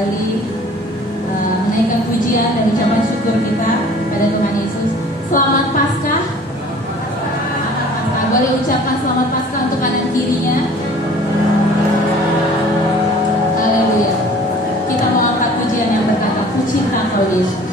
kembali menaikkan pujian dan ucapan syukur kita pada Tuhan Yesus. Selamat Paskah. Boleh ucapkan selamat Paskah untuk kanan kirinya. Haleluya. Kita mau angkat pujian yang berkata, Ku cinta Kau Yesus.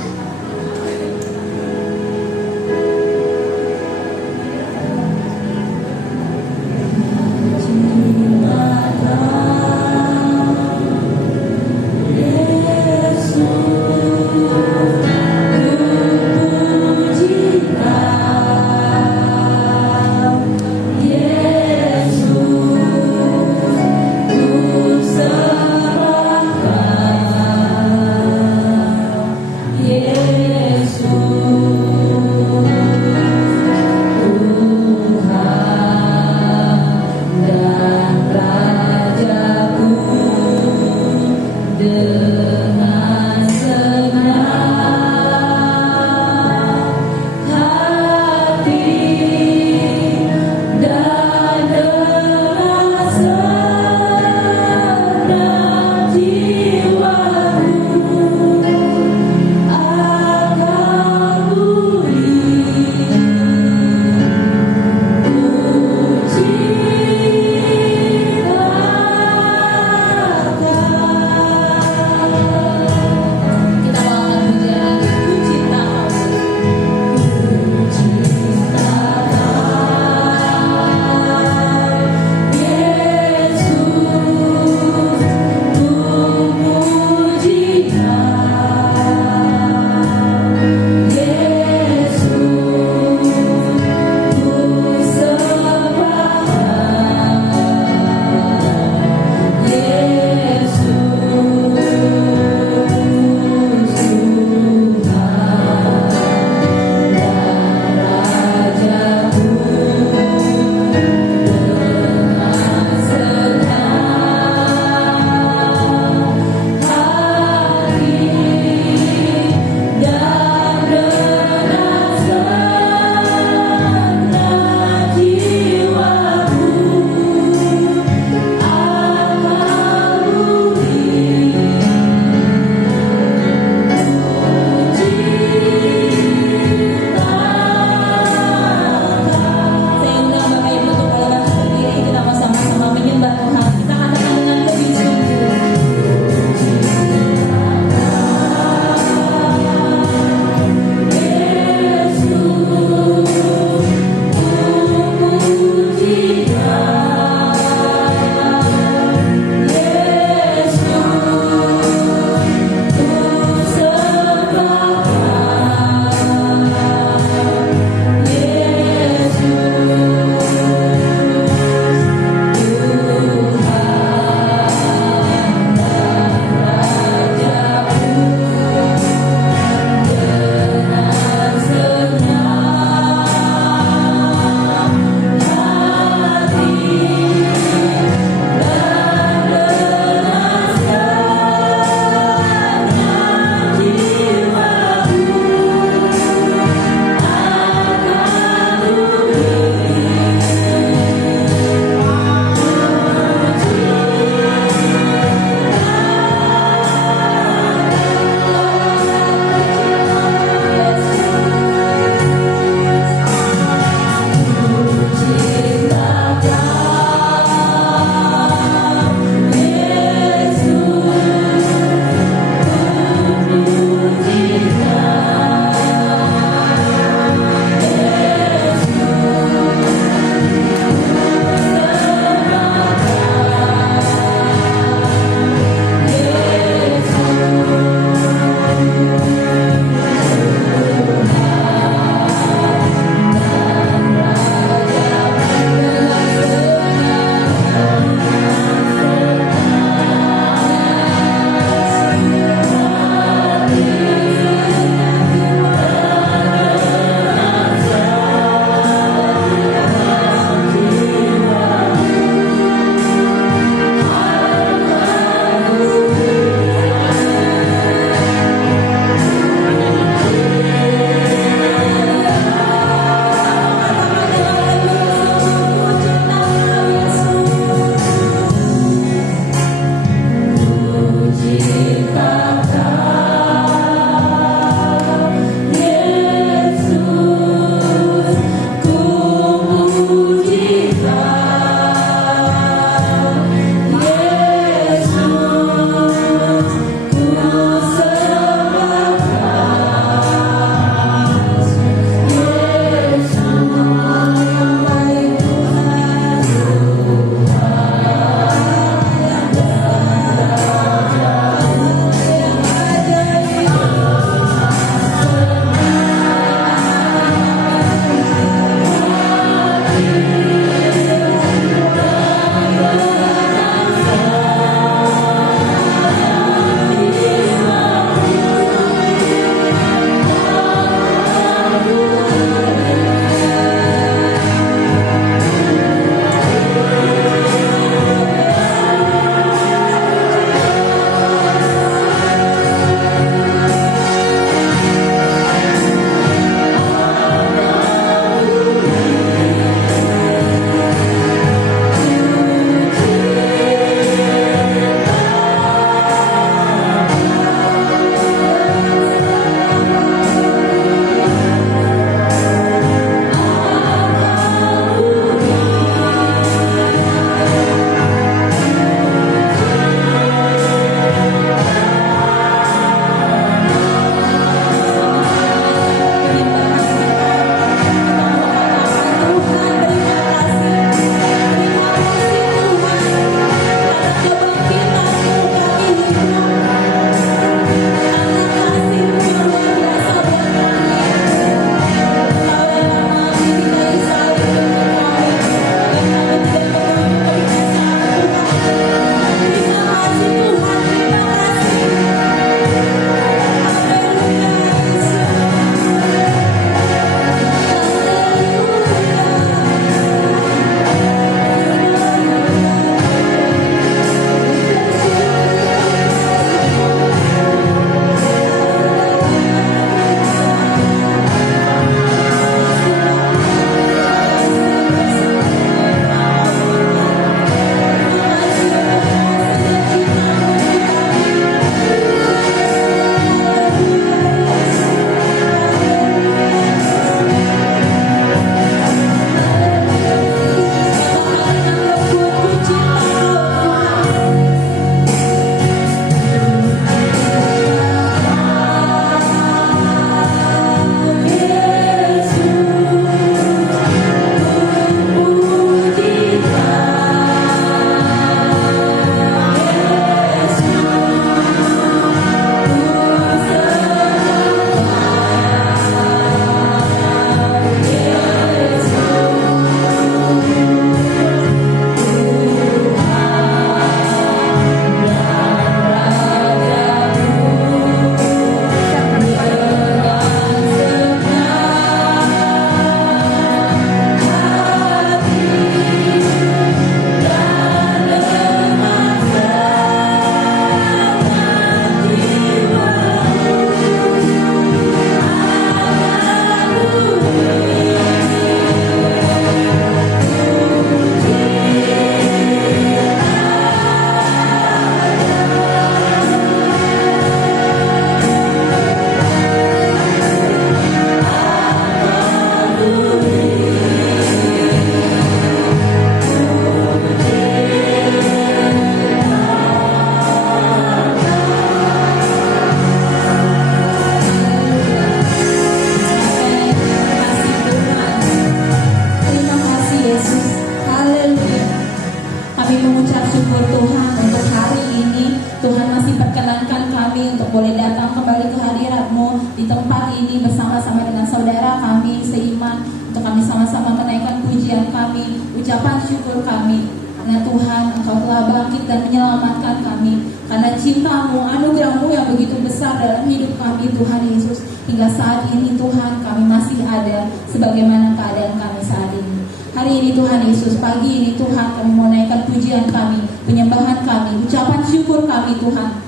untuk boleh datang kembali ke hadirat-Mu di tempat ini bersama-sama dengan saudara kami seiman, untuk kami sama-sama menaikkan pujian kami, ucapan syukur kami. Karena Tuhan, Engkau telah bangkit dan menyelamatkan kami. Karena cinta-Mu, anugerah-Mu yang begitu besar dalam hidup kami, Tuhan Yesus. Hingga saat ini Tuhan, kami masih ada sebagaimana keadaan kami saat ini. Hari ini Tuhan Yesus, pagi ini Tuhan, kami mau naikkan pujian kami, penyembahan kami, ucapan syukur kami Tuhan.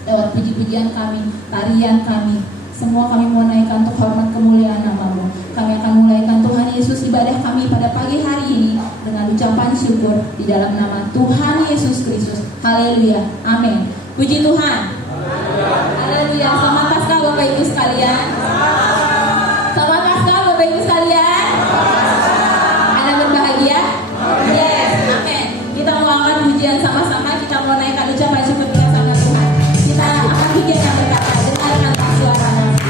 Lewat puji-pujian kami, tarian kami, semua kami mau naikkan untuk hormat kemuliaan nama-Mu. Kami akan mulaikan Tuhan Yesus ibadah kami pada pagi hari ini dengan ucapan syukur di dalam nama Tuhan Yesus Kristus. Haleluya, amin. Puji Tuhan. Haleluya. Selamat Paskah Bapak Ibu sekalian. Selamat Paskah Bapak Ibu sekalian. Anda berbahagia? Yes, amin. Kita mau angkat pujian sama-sama. Kita mau naikkan ucapan syukur kita sama Tuhan. Kita akan pujian yang berkata, dengarkan suara nafas.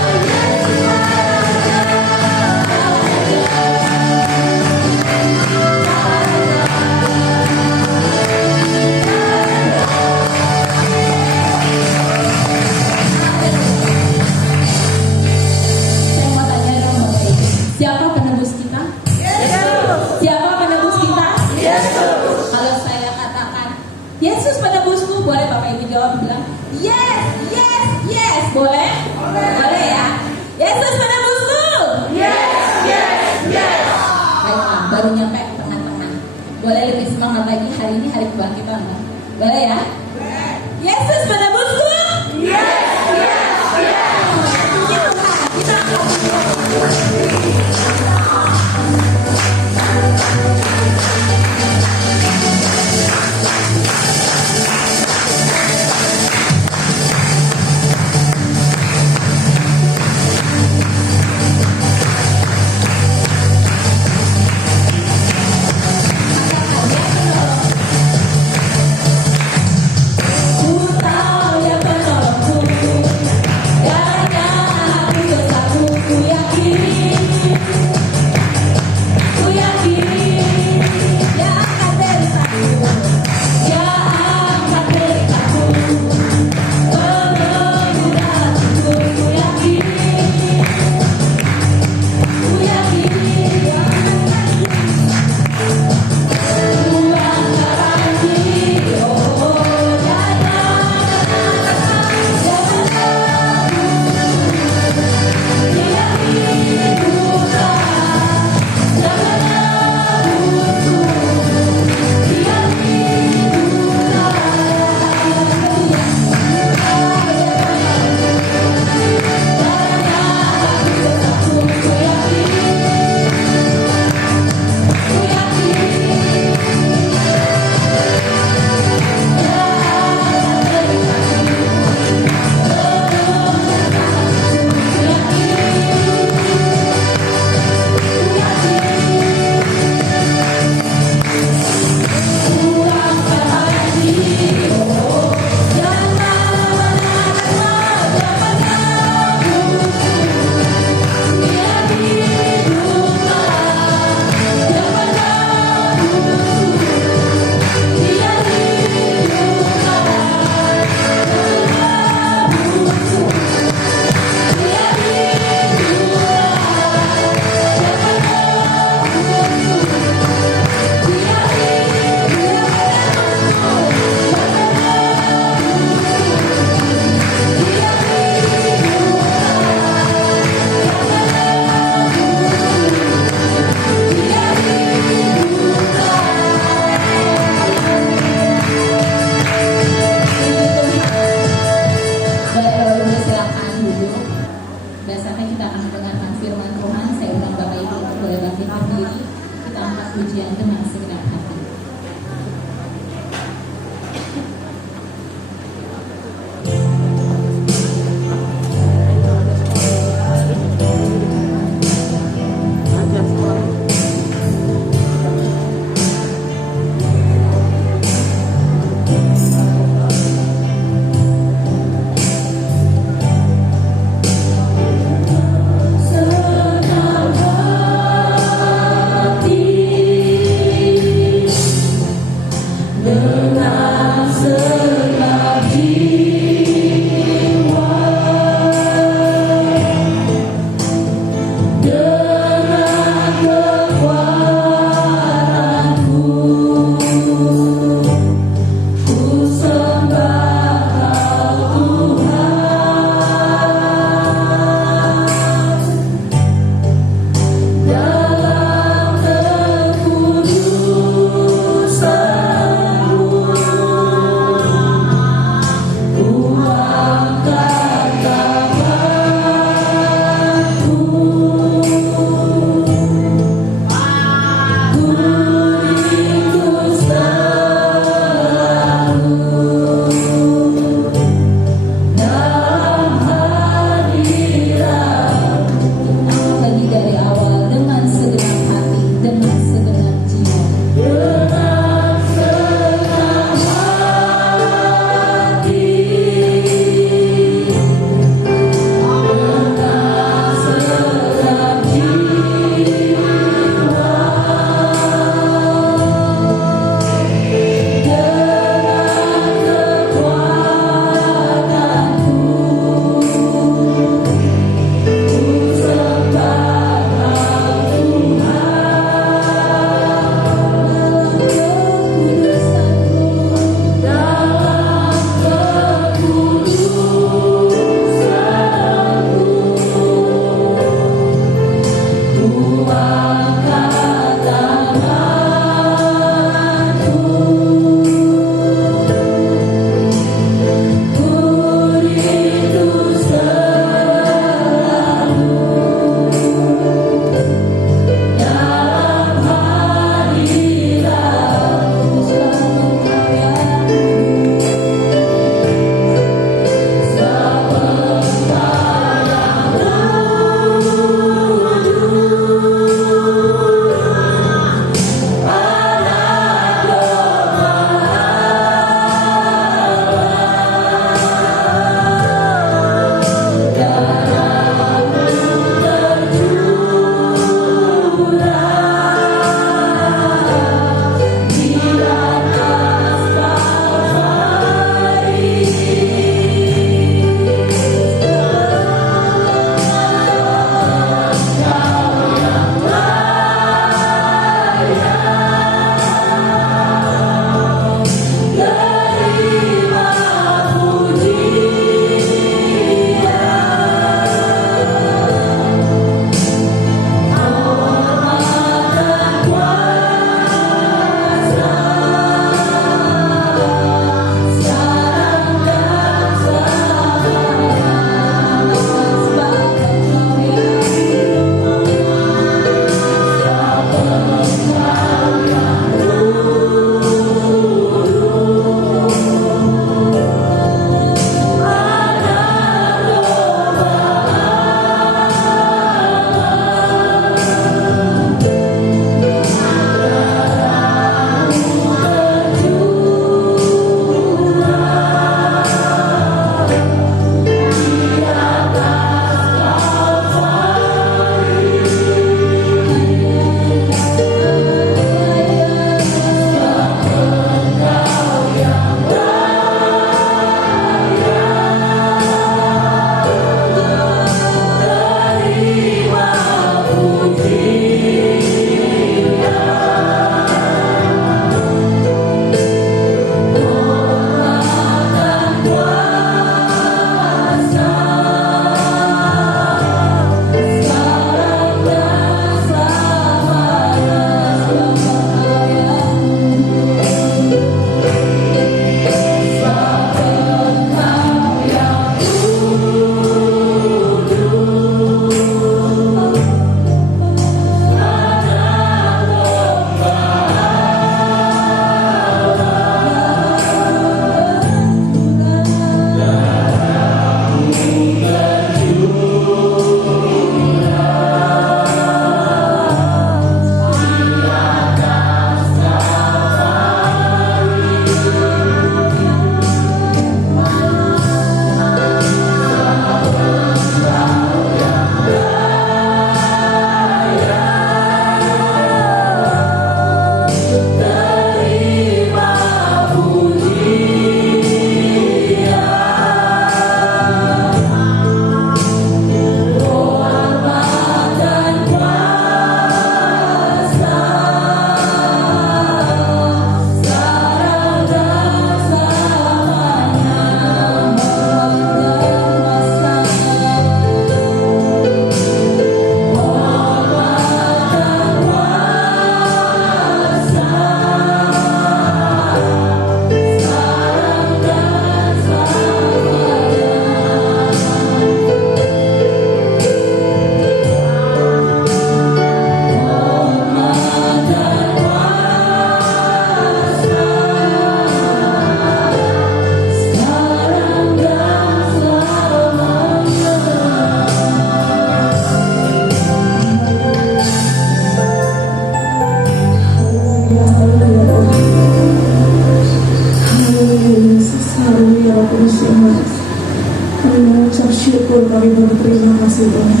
Kami mengucap syukur, kami berterima kasih Tuhan.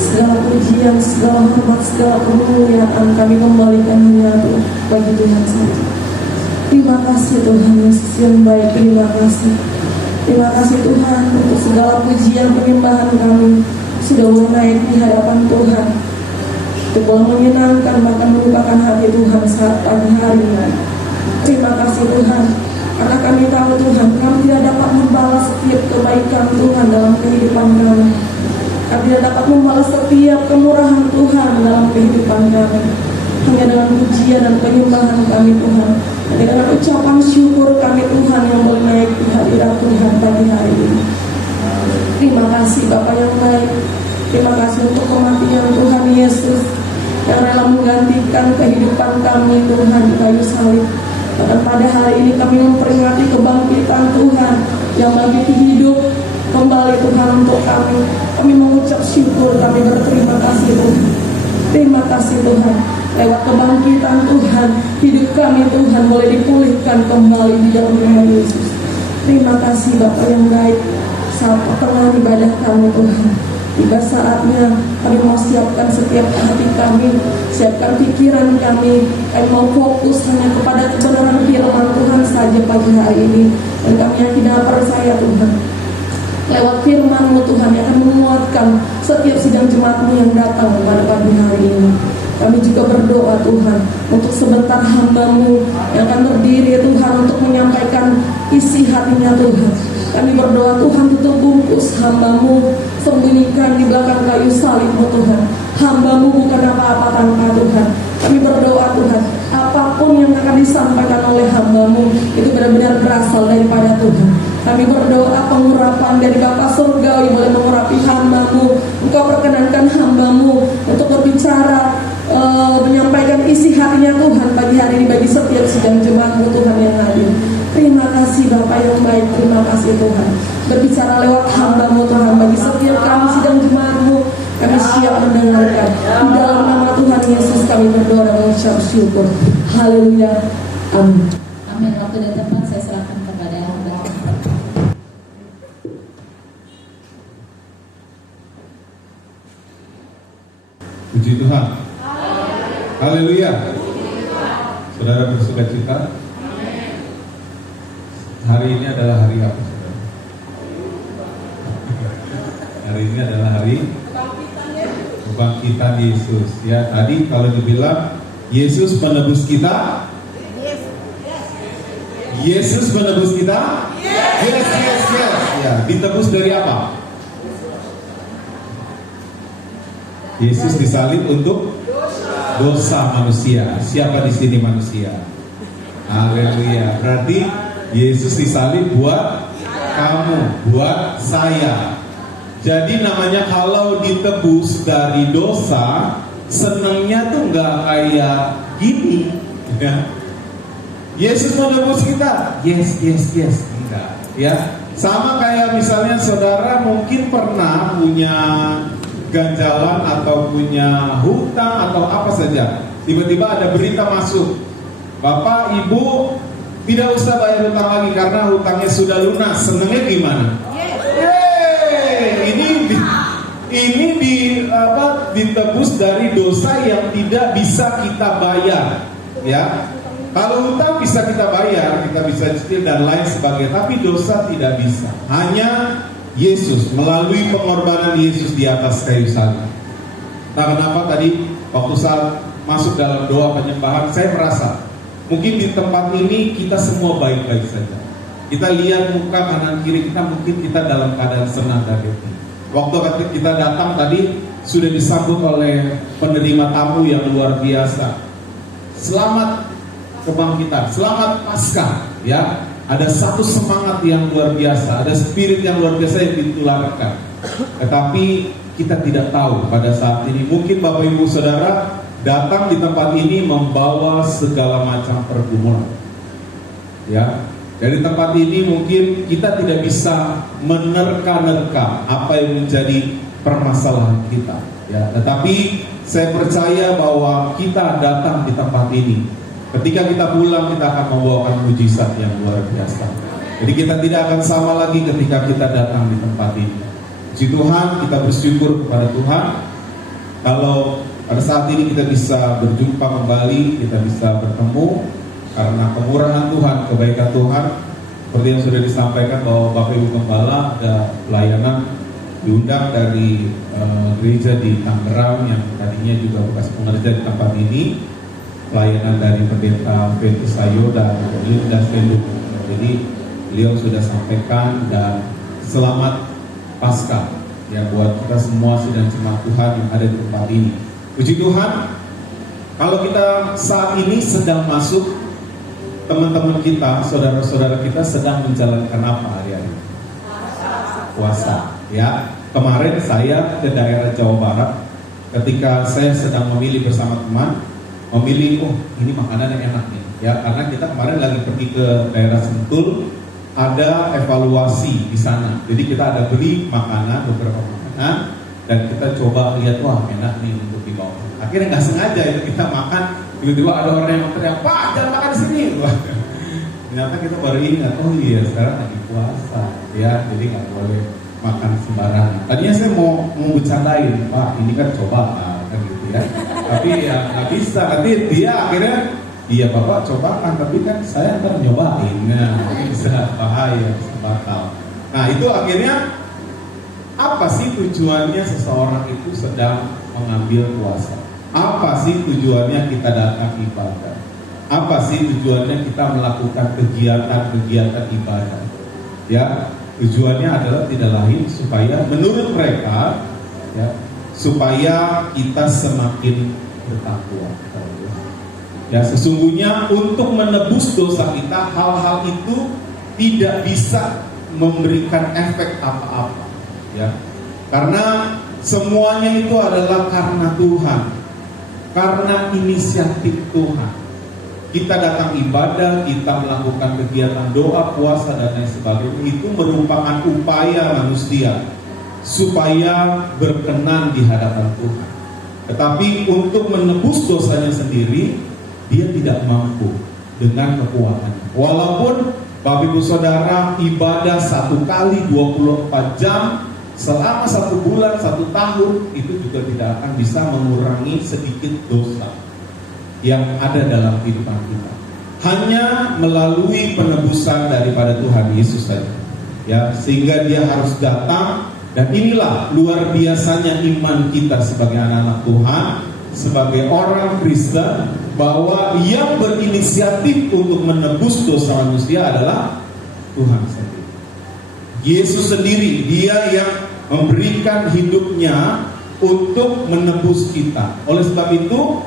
Segala pujian, segala hormat, segala kemuliaan kami kembalikan hanya bagi Tuhan saja. Terima kasih Tuhan Yesus yang baik, terima kasih. Terima kasih Tuhan untuk segala pujian penyembahan kami sudah boleh naik di hadapan Tuhan, untuk boleh menyenangkan bahkan melupakan hati Tuhan saat pagi hari ini. Terima kasih Tuhan, karena kami tahu Tuhan, kami tidak dapat membalas setiap kebaikan Tuhan dalam kehidupan kami. Kami tidak dapat membalas setiap kemurahan Tuhan dalam kehidupan kami. Hanya dengan pujian dan penyembahan kami Tuhan, hanya dengan ucapan syukur kami Tuhan yang boleh naik di hadirat Tuhan pagi hari ini. Terima kasih Bapa yang baik. Terima kasih untuk kematian Tuhan Yesus yang rela menggantikan kehidupan kami Tuhan di kayu salib. Dan pada hari ini kami memperingati kebangkitan Tuhan yang bangkit hidup kembali Tuhan untuk kami. Kami mengucap syukur, kami berterima kasih Tuhan. Terima kasih Tuhan, lewat kebangkitan Tuhan, hidup kami Tuhan boleh dipulihkan kembali di dalam nama Yesus. Terima kasih Bapa yang baik. Saat pertengahan ibadah kami Tuhan, tiba saatnya kami mau siapkan setiap hati kami, siapkan pikiran kami mau fokus hanya kepada kebenaran firman Tuhan saja pagi hari ini. Dan kami yang tidak percaya Tuhan, lewat firman-Mu Tuhan yang akan menguatkan setiap sidang jemaat-Mu yang datang pada pagi hari ini. Kami juga berdoa Tuhan untuk sebentar hamba-Mu yang akan terdiri Tuhan untuk menyampaikan isi hatinya Tuhan. Kami berdoa Tuhan, tutup bungkus hamba-Mu, sembunyikan di belakang kayu salib-Mu Tuhan. Hamba-Mu bukan apa-apa tanpa Tuhan. Kami berdoa Tuhan, apapun yang akan disampaikan oleh hamba-Mu itu benar-benar berasal daripada Tuhan. Kami berdoa pengurapan dari Bapa Surgawi boleh mengurapi hamba-Mu. Engkau perkenankan hamba-Mu untuk berbicara, menyampaikan isi hatinya Tuhan pagi hari ini bagi setiap sidang jemaat-Mu Tuhan yang hadir. Terima kasih Bapa yang baik, terima kasih Tuhan. Berbicara lewat hamba-Mu Tuhan bagi setiap kami sidang jemaat-Mu, kami siap mendengarkan. Di dalam nama Tuhan Yesus kami berdoa dan mengucap syukur. Haleluya. Amin. Amin. Waktu dan tempat saya serahkan kepada hamba. Puji Tuhan. Haleluya. Saudara bersuka cita. Hari ini adalah hari apa, saudara? Hari ini adalah hari kebangkitan Yesus. Ya, tadi kalau dibilang Yesus menebus kita, Yesus menebus kita, yes. Ya, ditebus dari apa? Yesus disalib untuk dosa manusia. Siapa di sini manusia? Haleluya. Berarti Yesus disalib buat kamu, buat saya. Jadi namanya kalau ditebus dari dosa, senangnya tuh nggak kayak gini, ya. Yesus menebus kita, yes, enggak, ya. Sama kayak misalnya saudara mungkin pernah punya ganjalan atau punya hutang atau apa saja. Tiba-tiba ada berita masuk, Bapak, Ibu tidak usah bayar hutang lagi karena hutangnya sudah lunas. Senangnya gimana? Ini ditebus dari dosa yang tidak bisa kita bayar, ya. Kalau hutang bisa kita bayar, kita bisa cicil dan lain sebagainya, tapi dosa tidak bisa. Hanya Yesus, melalui pengorbanan Yesus di atas kayu salib. Nah, kenapa tadi waktu saat masuk dalam doa penyembahan saya merasa mungkin di tempat ini kita semua baik-baik saja. Kita lihat muka kanan kiri kita, mungkin kita dalam keadaan senang dan happy. Waktu kita datang tadi sudah disambut oleh penerima tamu yang luar biasa. Selamat kebangkitan, selamat Paskah, ya. Ada satu semangat yang luar biasa, ada spirit yang luar biasa yang ditularkan. Tetapi kita tidak tahu pada saat ini, mungkin Bapak Ibu Saudara datang di tempat ini membawa segala macam pergumulan, ya. Dari tempat ini mungkin kita tidak bisa menerka-nerka apa yang menjadi permasalahan kita, ya. Tetapi saya percaya bahwa kita datang di tempat ini, ketika kita pulang kita akan membawakan mujizat yang luar biasa. Jadi kita tidak akan sama lagi ketika kita datang di tempat ini. Puji Tuhan, kita bersyukur kepada Tuhan kalau pada saat ini kita bisa berjumpa kembali, kita bisa bertemu karena kemurahan Tuhan, kebaikan Tuhan. Seperti yang sudah disampaikan bahwa Bapak Ibu Gembala ada pelayanan diundang dari gereja di Tangerang yang tadinya juga bekas pengerja di tempat ini, pelayanan dari Pendeta Petrus Sayo dan Linda Senduk. Jadi beliau sudah sampaikan dan selamat Paskah ya buat kita semua sedang jemaat Tuhan yang ada di tempat ini. Puji Tuhan, kalau kita saat ini sedang masuk, teman-teman kita, saudara-saudara kita sedang menjalankan apa hari-hari? Puasa. Ya, kemarin saya ke daerah Jawa Barat, ketika saya sedang memilih bersama teman, memilih, ini makanan yang enak nih, ya, karena kita kemarin lagi pergi ke daerah Sentul, ada evaluasi di sana, jadi kita ada beli makanan, beberapa makanan, dan kita coba lihat, wah enak nih untuk dibawa. Akhirnya nggak sengaja itu kita makan, tiba-tiba ada orang yang teriak, Pak jangan makan di sini. Ternyata kita baru ingat, oh iya sekarang lagi puasa, ya, jadi nggak boleh makan sembarangan. Tadinya saya mau bercandain, Pak ini kan coba, kan gitu ya. Tapi ya nggak bisa, nanti dia akhirnya, iya Bapak cobakan, tapi kan saya ntar nyobain, nah bisa bahaya, bisa batal. Nah itu akhirnya apa sih tujuannya seseorang itu sedang mengambil puasa? Apa sih tujuannya kita datang ibadah? Apa sih tujuannya kita melakukan kegiatan-kegiatan ibadah? Ya, tujuannya adalah tidak lain supaya menurut mereka, ya, supaya kita semakin bertakwa. Ya, sesungguhnya untuk menebus dosa kita, hal-hal itu tidak bisa memberikan efek apa-apa. Ya, karena semuanya itu adalah karena Tuhan, karena inisiatif Tuhan. Kita datang ibadah, kita melakukan kegiatan doa, puasa dan lain sebagainya, itu merupakan upaya manusia supaya berkenan di hadapan Tuhan. Tetapi untuk menebus dosanya sendiri, dia tidak mampu dengan kekuatannya. Walaupun Bapak Ibu Saudara ibadah 1 kali 24 jam selama 1 bulan, 1 tahun, itu juga tidak akan bisa mengurangi sedikit dosa yang ada dalam kehidupan kita. Hanya melalui penebusan daripada Tuhan Yesus saja, ya, sehingga dia harus datang. Dan inilah luar biasanya iman kita sebagai anak-anak Tuhan, sebagai orang Kristen, bahwa yang berinisiatif untuk menebus dosa manusia adalah Tuhan sendiri. Yesus sendiri, dia yang memberikan hidupnya untuk menebus kita. Oleh sebab itu,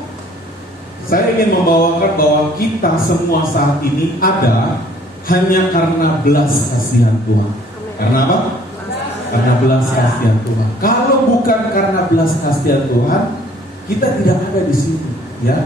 saya ingin membawakan bahwa kita semua saat ini ada hanya karena belas kasihan Tuhan. Karena apa? Karena belas kasihan Tuhan. Kalau bukan karena belas kasihan Tuhan, kita tidak ada di sini, ya.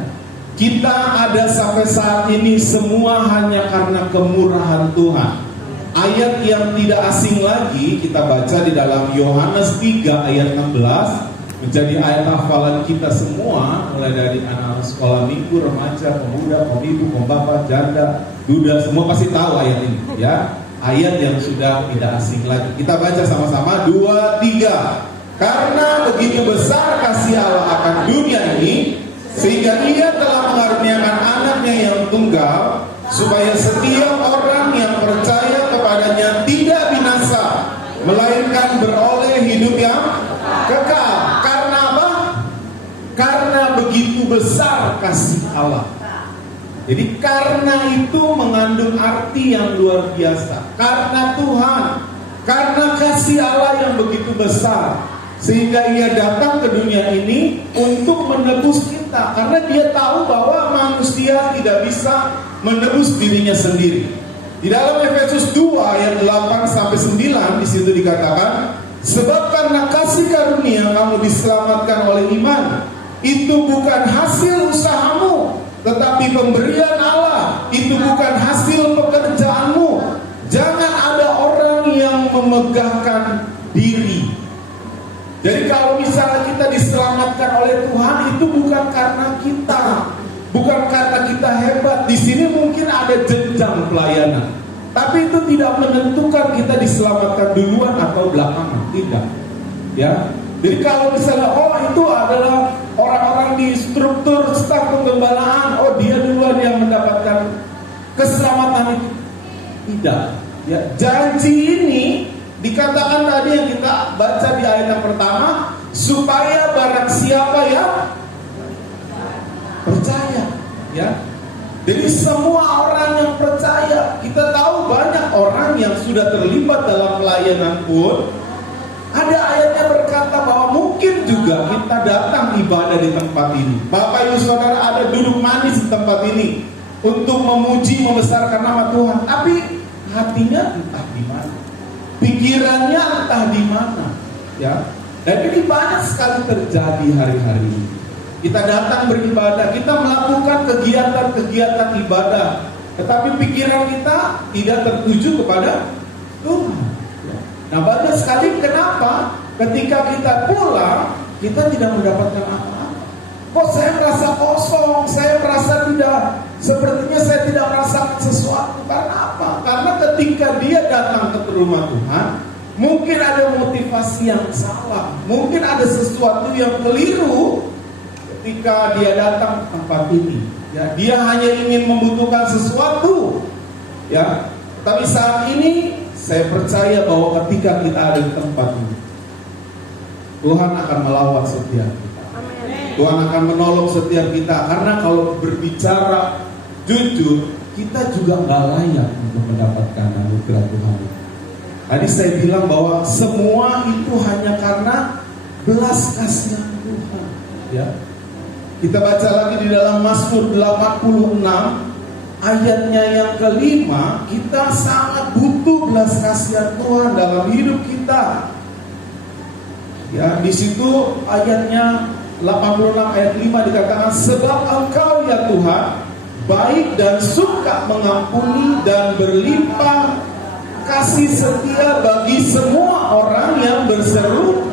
Kita ada sampai saat ini semua hanya karena kemurahan Tuhan. Ayat yang tidak asing lagi kita baca di dalam Yohanes 3 ayat 16, menjadi ayat hafalan kita semua, mulai dari anak sekolah minggu, remaja, pemuda, pemibu, pembapak, janda, duda, semua pasti tahu ayat ini, ya. Ayat yang sudah tidak asing lagi. Kita baca sama-sama, 2, 3. Karena begitu besar kasih Allah akan dunia ini, sehingga Ia telah mengaruniakan anaknya yang tunggal, supaya setiap orang yang percaya kepadanya tidak binasa, melainkan beroleh hidup yang kekal. Karena apa? Karena begitu besar kasih Allah. Jadi karena itu mengandung arti yang luar biasa. Karena Tuhan, karena kasih Allah yang begitu besar, sehingga Ia datang ke dunia ini untuk menebus kita. Karena Dia tahu bahwa manusia tidak bisa menebus dirinya sendiri. Di dalam Efesus 2 ayat 8 sampai 9 di situ dikatakan, sebab karena kasih karunia kamu diselamatkan oleh iman. Itu bukan hasil usahamu, tetapi pemberian Allah. Itu bukan hasil pekerjaanmu. Jangan ada orang yang memegahkan diri. Jadi kalau misalnya kita diselamatkan oleh Tuhan, itu bukan karena kita, bukan karena kita hebat. Di sini mungkin ada jenjang pelayanan, Tapi itu tidak menentukan kita diselamatkan duluan atau belakangan, tidak. Ya. Jadi kalau misalnya itu adalah orang-orang di struktur staf penggembalaan, dia duluan yang mendapatkan keselamatan itu. Tidak. Ya, janji ini dikatakan tadi yang kita baca di ayat yang pertama, supaya barang siapa yang percaya, ya. Jadi semua orang yang percaya, kita tahu banyak orang yang sudah terlibat dalam pelayanan pun ada ayatnya berkata bahwa mungkin juga kita datang ibadah di tempat ini. Bapak Ibu Saudara ada duduk manis di tempat ini untuk memuji, membesarkan nama Tuhan, tapi hatinya entah di mana, pikirannya entah di mana, ya. Dan ini banyak sekali terjadi hari-hari ini. Kita datang beribadah, kita melakukan kegiatan-kegiatan ibadah, tetapi pikiran kita tidak tertuju kepada Tuhan. Nah, banyak sekali kenapa ketika kita pulang, kita tidak mendapatkan apa-apa. Kok saya merasa kosong, saya merasa sepertinya saya tidak merasakan sesuatu. Karena apa? Karena ketika dia datang ke rumah Tuhan, mungkin ada motivasi yang salah, mungkin ada sesuatu yang keliru. Ketika dia datang ke tempat ini, ya, dia hanya ingin membutuhkan sesuatu, ya. Tapi saat ini saya percaya bahwa ketika kita ada di tempat ini, Tuhan akan melawat setiap kita. Tuhan akan menolong setiap kita. Karena kalau berbicara jujur, kita juga nggak layak untuk mendapatkan anugerah Tuhan. Tadi saya bilang bahwa semua itu hanya karena belas kasihan Tuhan, ya. Kita baca lagi di dalam Mazmur 86 ayatnya yang kelima, kita sangat butuh belas kasihan Tuhan dalam hidup kita. Ya, di situ ayatnya 86 ayat 5 dikatakan, sebab Engkau ya Tuhan baik dan suka mengampuni dan berlimpah kasih setia bagi semua orang yang berseru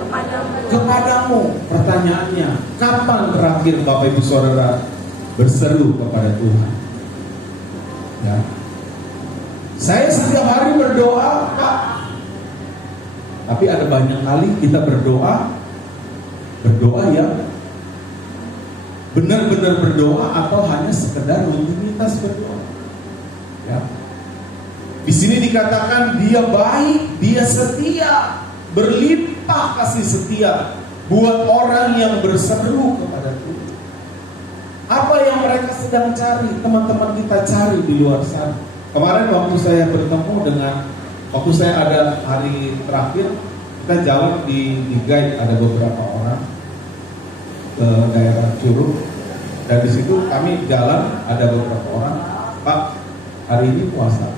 kepadamu. Pertanyaannya, kapan terakhir Bapak Ibu Saudara berseru kepada Tuhan? Ya. Saya setiap hari berdoa, Pak. Tapi ada banyak kali kita berdoa ya benar-benar berdoa atau hanya sekedar rutinitas berdoa. Ya. Di sini dikatakan dia baik, dia setia, berlimpah kasih setia buat orang yang berseru kepada Tuhan. Apa yang mereka sedang cari, teman-teman kita cari di luar sana. Kemarin waktu saya waktu saya ada hari terakhir, kita jalan di guide, ada beberapa orang ke daerah Curug, dan di situ kami jalan, ada beberapa orang, Pak, hari ini puasa.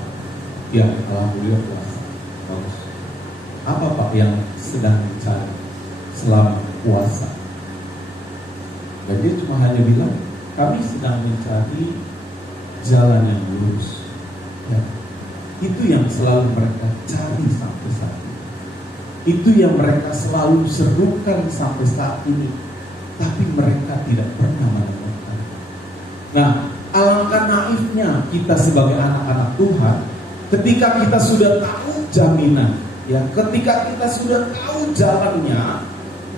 Ya, alhamdulillah puasa. Bagus. Apa Pak yang sedang dicari selama puasa? Dan dia cuma hanya bilang, kami sedang mencari jalan yang lurus. Ya. Itu yang selalu mereka cari sampai saat ini. Itu yang mereka selalu serukan sampai saat ini. Tapi mereka tidak pernah menemukan. Nah, alangkah naifnya kita sebagai anak-anak Tuhan, ketika kita sudah tahu jaminan, ya, ketika kita sudah tahu jalannya,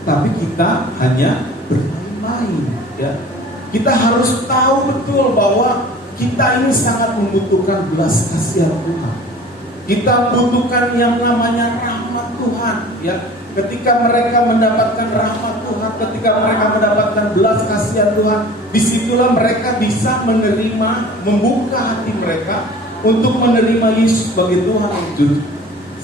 tapi kita hanya bermain-main, ya. Kita harus tahu betul bahwa kita ini sangat membutuhkan belas kasihan Tuhan. Kita membutuhkan yang namanya rahmat Tuhan, ya. Ketika mereka mendapatkan rahmat Tuhan, ketika mereka mendapatkan belas kasihan Tuhan, disitulah mereka bisa menerima, membuka hati mereka untuk menerima Yesus sebagai Tuhan yang jujur.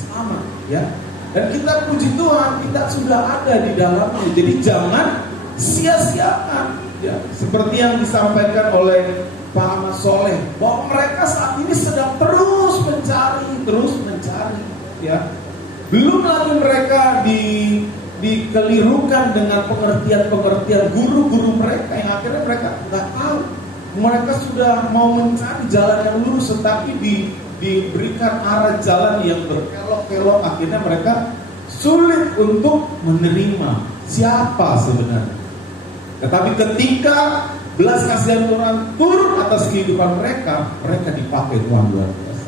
Sama, ya. Dan kita puji Tuhan, kita sudah ada di dalamnya. Jadi jangan sia-siakan, ya. Seperti yang disampaikan oleh Pak Ahmad Soleh, bahwa mereka saat ini sedang terus mencari, ya. Belum lagi mereka dikelirukan dengan pengertian guru-guru mereka yang akhirnya mereka nggak tahu. Mereka sudah mau mencari jalan yang lurus, tetapi diberikan arah jalan yang berkelok-kelok. Akhirnya mereka sulit untuk menerima siapa sebenarnya. Tetapi ketika belas kasihan Tuhan turun atas kehidupan mereka, mereka dipakai Tuhan luar biasa.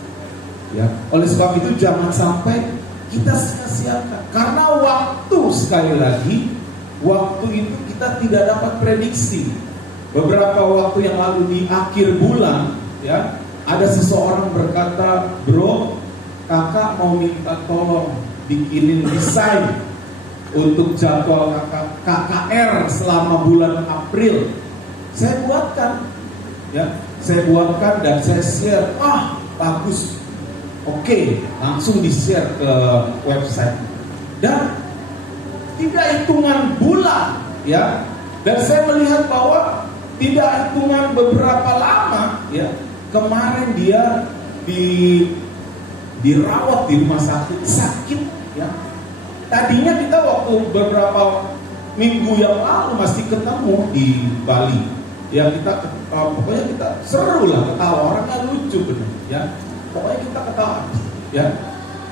Ya, oleh sebab itu jangan sampai kita sia-siakan. Karena waktu, sekali lagi, waktu itu kita tidak dapat prediksi. Beberapa waktu yang lalu di akhir bulan, ya, ada seseorang berkata, "Bro, kakak mau minta tolong bikinin desain untuk jadwal kakak KKR selama bulan April." Saya buatkan, ya, saya buatkan dan saya share. Bagus. Oke, langsung di-share ke website. Dan tidak hitungan bulan, ya. Dan saya melihat bahwa tidak hitungan beberapa lama, ya. Kemarin dia dirawat di rumah sakit, ya. Tadinya kita waktu beberapa minggu yang lalu masih ketemu di Bali. Ya, kita pokoknya kita seru lah, ketawa, orangnya lucu benar, ya. Pokoknya kita ketawa, ya.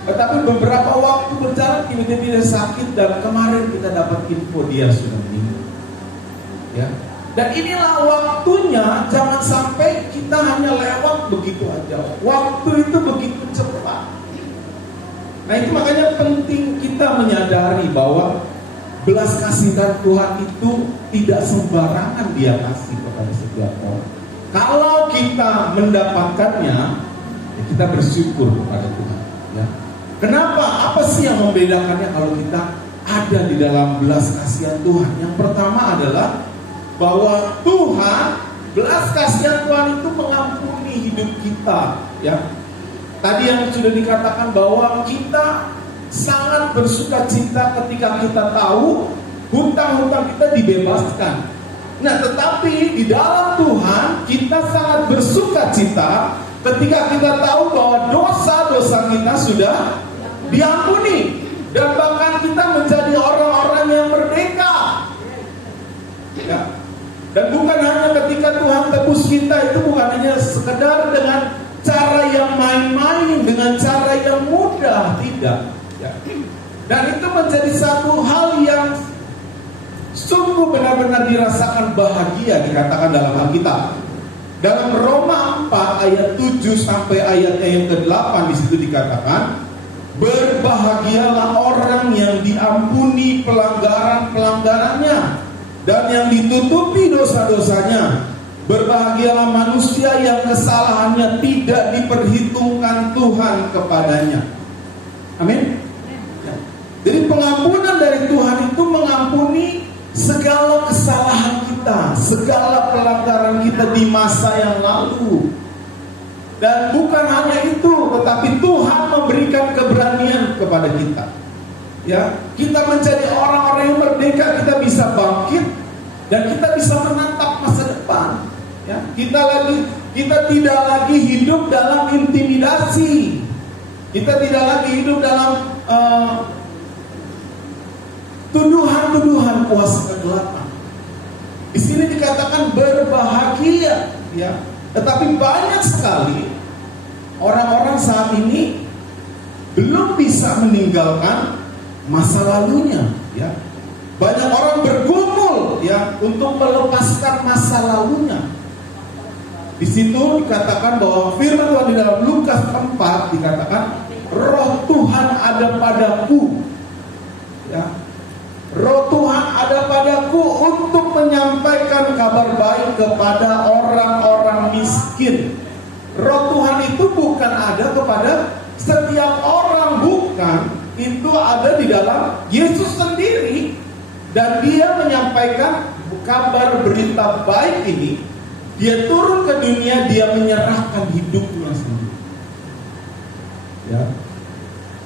Tetapi beberapa waktu berjalan tiba-tiba dia sakit dan kemarin kita dapat info dia sudah meninggal, ya. Dan inilah waktunya, jangan sampai kita hanya lewat begitu aja. Waktu itu begitu cepat. Nah, itu makanya penting kita menyadari bahwa belas kasihan Tuhan itu tidak sembarangan Dia kasih kepada setiap orang. Kalau kita mendapatkannya, ya kita bersyukur kepada Tuhan, ya. Kenapa? Apa sih yang membedakannya kalau kita ada di dalam belas kasihan Tuhan? Yang pertama adalah bahwa Tuhan, belas kasihan Tuhan itu mengampuni hidup kita, ya. Tadi yang sudah dikatakan bahwa kita sangat bersuka cita ketika kita tahu hutang-hutang kita dibebaskan. Nah, tetapi di dalam Tuhan kita sangat bersuka cita ketika kita tahu bahwa dosa-dosa kita sudah diampuni dan bahkan kita menjadi orang-orang yang merdeka, ya. Dan bukan hanya ketika Tuhan tebus kita, itu bukan hanya sekedar dengan cara yang main-main, dengan cara yang mudah, tidak, ya. Dan itu menjadi satu hal yang sungguh benar-benar dirasakan bahagia, dikatakan dalam Alkitab. Dalam Roma 4 ayat 7 sampai ayatnya yang ke-8, di situ dikatakan, berbahagialah orang yang diampuni pelanggaran-pelanggarannya dan yang ditutupi dosa-dosanya. Berbahagialah manusia yang kesalahannya tidak diperhitungkan Tuhan kepadanya. Amin. Jadi pengampunan dari Tuhan itu mengampuni segala kesalahan kita, segala pelanggaran kita di masa yang lalu. Dan bukan hanya itu, tetapi Tuhan memberikan keberanian kepada kita. Ya, kita menjadi orang-orang yang merdeka, kita bisa bangkit dan kita bisa menatap masa depan. Ya, kita tidak lagi hidup dalam intimidasi. Kita tidak lagi hidup dalam tuduhan-tuduhan kuasa kegelapan. Di sini dikatakan berbahagia, ya. Tetapi banyak sekali orang-orang saat ini belum bisa meninggalkan masa lalunya, ya. Banyak orang bergumul, ya, untuk melepaskan masa lalunya. Di situ dikatakan bahwa firman Tuhan di dalam Lukas 4 dikatakan, Roh Tuhan ada padaku, ya. Roh Tuhan ada padaku untuk menyampaikan kabar baik kepada orang-orang miskin. Roh Tuhan itu bukan ada kepada setiap orang, bukan. Itu ada di dalam Yesus sendiri. Dan Dia menyampaikan kabar berita baik ini. Dia turun ke dunia, Dia menyerahkan hidupnya sendiri, ya.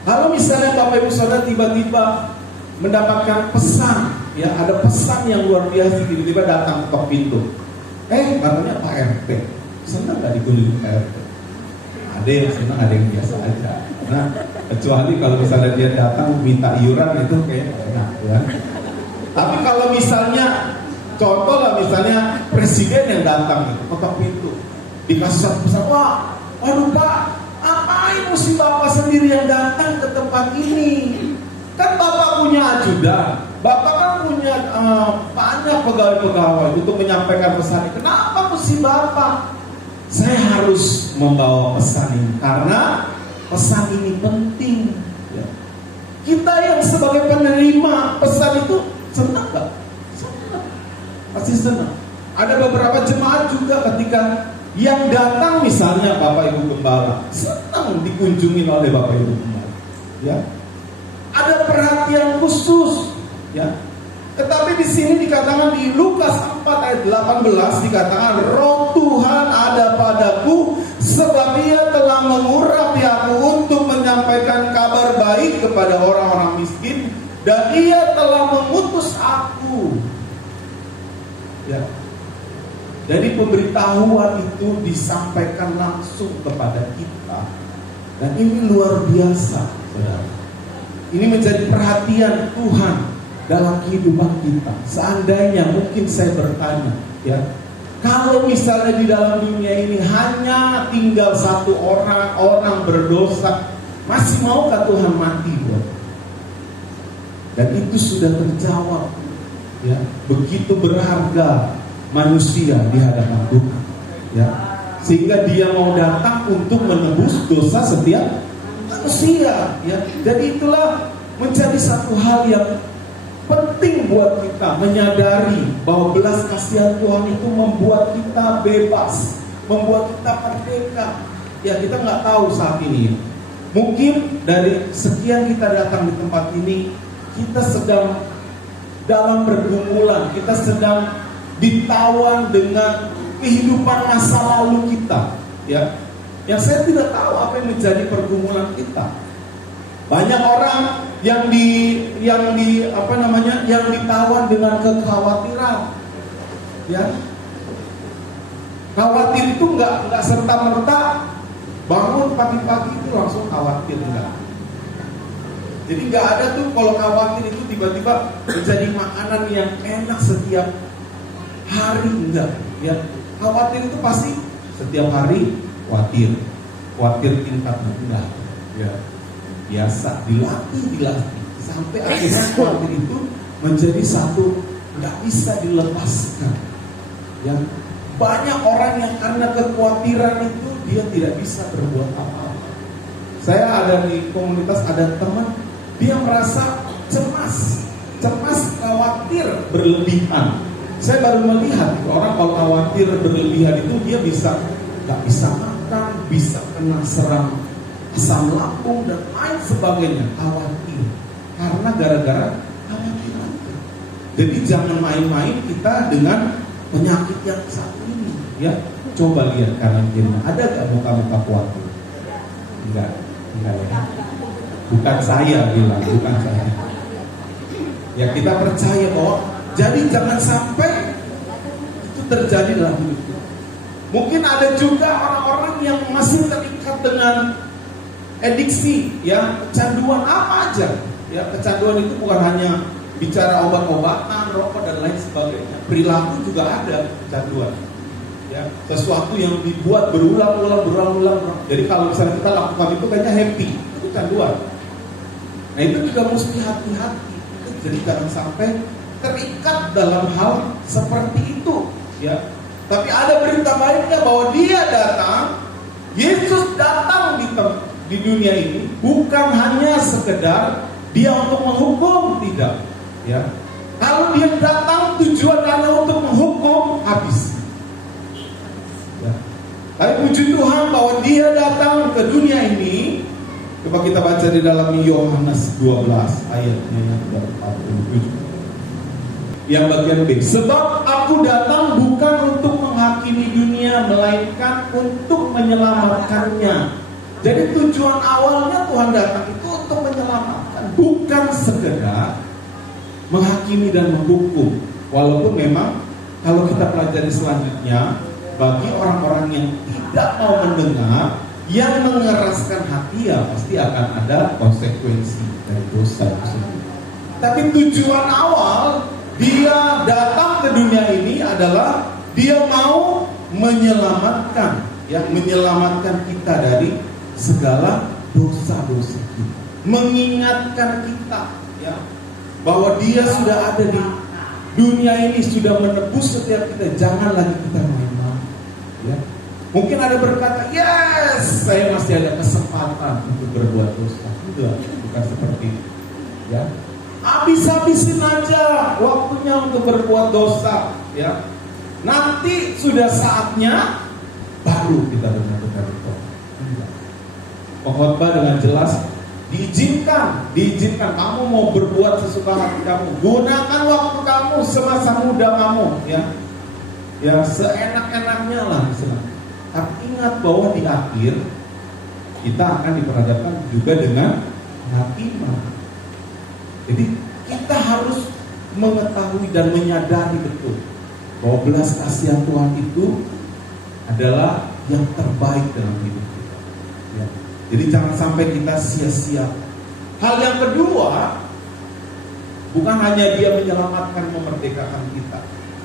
Kalau misalnya Bapak Ibu Saudara tiba-tiba mendapatkan pesan, ya, ada pesan yang luar biasa, tiba-tiba datang ke pintu. Katanya Pak RT, senang gak dikunjungi Pak RT? Ada yang senang, ada yang biasa aja. Nah, kecuali kalau misalnya dia datang minta iuran, itu kayak enak, ya. Tapi kalau misalnya, contoh lah, misalnya presiden yang datang gitu, ketok pintu, dikasih satu pesan, waduh Pak, apain mesti Bapak sendiri yang datang ke tempat ini? Kan Bapak punya ajudan, Bapak kan punya banyak pegawai-pegawai untuk menyampaikan pesan ini. Kenapa mesti Bapak? Saya harus membawa pesan ini karena pesan ini penting. Ya. Kita yang sebagai penerima pesan itu senang gak? Senang, pasti senang. Ada beberapa jemaat juga ketika yang datang misalnya Bapak Ibu Gembala, senang dikunjungi oleh Bapak Ibu Gembala. Ya. Ada perhatian khusus, ya. Tetapi di sini dikatakan di Lukas 4 ayat 18 dikatakan Roh Tuhan ada padaku sebab Ia telah mengurapi aku untuk menyampaikan kabar baik kepada orang-orang miskin dan Ia telah mengutus aku. Ya. Jadi pemberitahuan itu disampaikan langsung kepada kita dan ini luar biasa, saudara. Ini menjadi perhatian Tuhan dalam kehidupan kita. Seandainya mungkin saya bertanya, ya, kalau misalnya di dalam dunia ini hanya tinggal satu orang berdosa, masih maukah Tuhan mati buat? Dan itu sudah terjawab, ya. Begitu berharga manusia di hadapan Tuhan, ya, sehingga Dia mau datang untuk menebus dosa setiap manusia, ya. Jadi itulah menjadi satu hal yang penting buat kita menyadari bahwa belas kasihan Tuhan itu membuat kita bebas, membuat kita merdeka. Ya, kita nggak tahu saat ini. Mungkin dari sekian kita datang di tempat ini, kita sedang dalam pergumulan, kita sedang ditawan dengan kehidupan masa lalu kita. Ya, yang saya tidak tahu apa yang menjadi pergumulan kita. Banyak orang yang ditawan dengan kekhawatiran, ya. Khawatir itu nggak serta merta bangun pagi-pagi itu langsung khawatir, enggak. Jadi nggak ada tuh kalau khawatir itu tiba-tiba menjadi makanan yang enak setiap hari, enggak, ya. Khawatir itu pasti setiap hari khawatir tingkat rendah, ya. Biasa dilatih sampai akhirnya khawatir itu menjadi satu nggak bisa dilepaskan. Yang banyak orang yang karena kekhawatiran itu dia tidak bisa berbuat apa-apa. Saya ada di komunitas, ada teman dia merasa cemas, khawatir berlebihan. Saya baru melihat orang kalau khawatir berlebihan itu dia nggak bisa makan, bisa kena seram asam lambung dan lain sebagainya, khawatir karena gara-gara khawatir. Jadi jangan main-main kita dengan penyakit yang satu ini, ya. Coba lihat kanan kiri, ada gak muka-muka khawatir? Enggak ya. Bukan saya bilang, bukan saya. Ya, kita percaya bahwa jadi jangan sampai itu terjadi dalam hidup kita. Mungkin ada juga orang-orang yang masih terikat dengan adiksi, ya, kecanduan apa aja. Ya, kecanduan itu bukan hanya bicara obat-obatan, rokok dan lain sebagainya. Perilaku juga ada kecanduan. Ya, sesuatu yang dibuat berulang-ulang. Jadi kalau misalnya kita lakukan itu kayaknya happy, itu kecanduan. Nah, itu juga mesti hati-hati. Jadi jangan sampai terikat dalam hal seperti itu, ya. Tapi ada berita baiknya bahwa Dia datang, Yesus datang di dunia ini bukan hanya sekedar Dia untuk menghukum, tidak, ya. Kalau Dia datang tujuannya untuk menghukum, habis, ya. Tapi puji Tuhan bahwa Dia datang ke dunia ini. Coba kita baca di dalam Yohanes 12 ayatnya yang ke-47. Yang bagian B, sebab aku datang bukan untuk menghakimi dunia, melainkan untuk menyelamatkannya. Jadi tujuan awalnya Tuhan datang itu untuk menyelamatkan, bukan sekedar menghakimi dan menghukum. Walaupun memang kalau kita pelajari selanjutnya, bagi orang-orang yang tidak mau mendengar, yang mengeraskan hati, ya pasti akan ada konsekuensi dari dosa tersebut. Tapi tujuan awal Dia datang ke dunia ini adalah Dia mau menyelamatkan, ya, menyelamatkan kita dari segala dosa-dosa kita, mengingatkan kita, ya, bahwa Dia sudah ada di dunia ini, sudah menebus setiap kita. Jangan lagi kita main-main, ya. Mungkin ada berkata, yes, saya masih ada kesempatan untuk berbuat dosa. Enggak, bukan seperti itu. Ya, habis-habisin aja waktunya untuk berbuat dosa. Ya, nanti sudah saatnya baru kita benar-benar bertobat. Pengkhotbah dengan jelas diizinkan kamu mau berbuat sesuka hati kamu, gunakan waktu kamu semasa muda kamu, ya seenak-enaknya lah istilahnya. Tapi ingat bahwa di akhir kita akan diperhadapkan juga dengan hakimah. Jadi kita harus mengetahui dan menyadari betul bahwa belas kasihan Tuhan itu adalah yang terbaik dalam hidup kita. Ya. Jadi jangan sampai kita sia-sia. Hal yang kedua, bukan hanya Dia menyelamatkan, memerdekakan kita,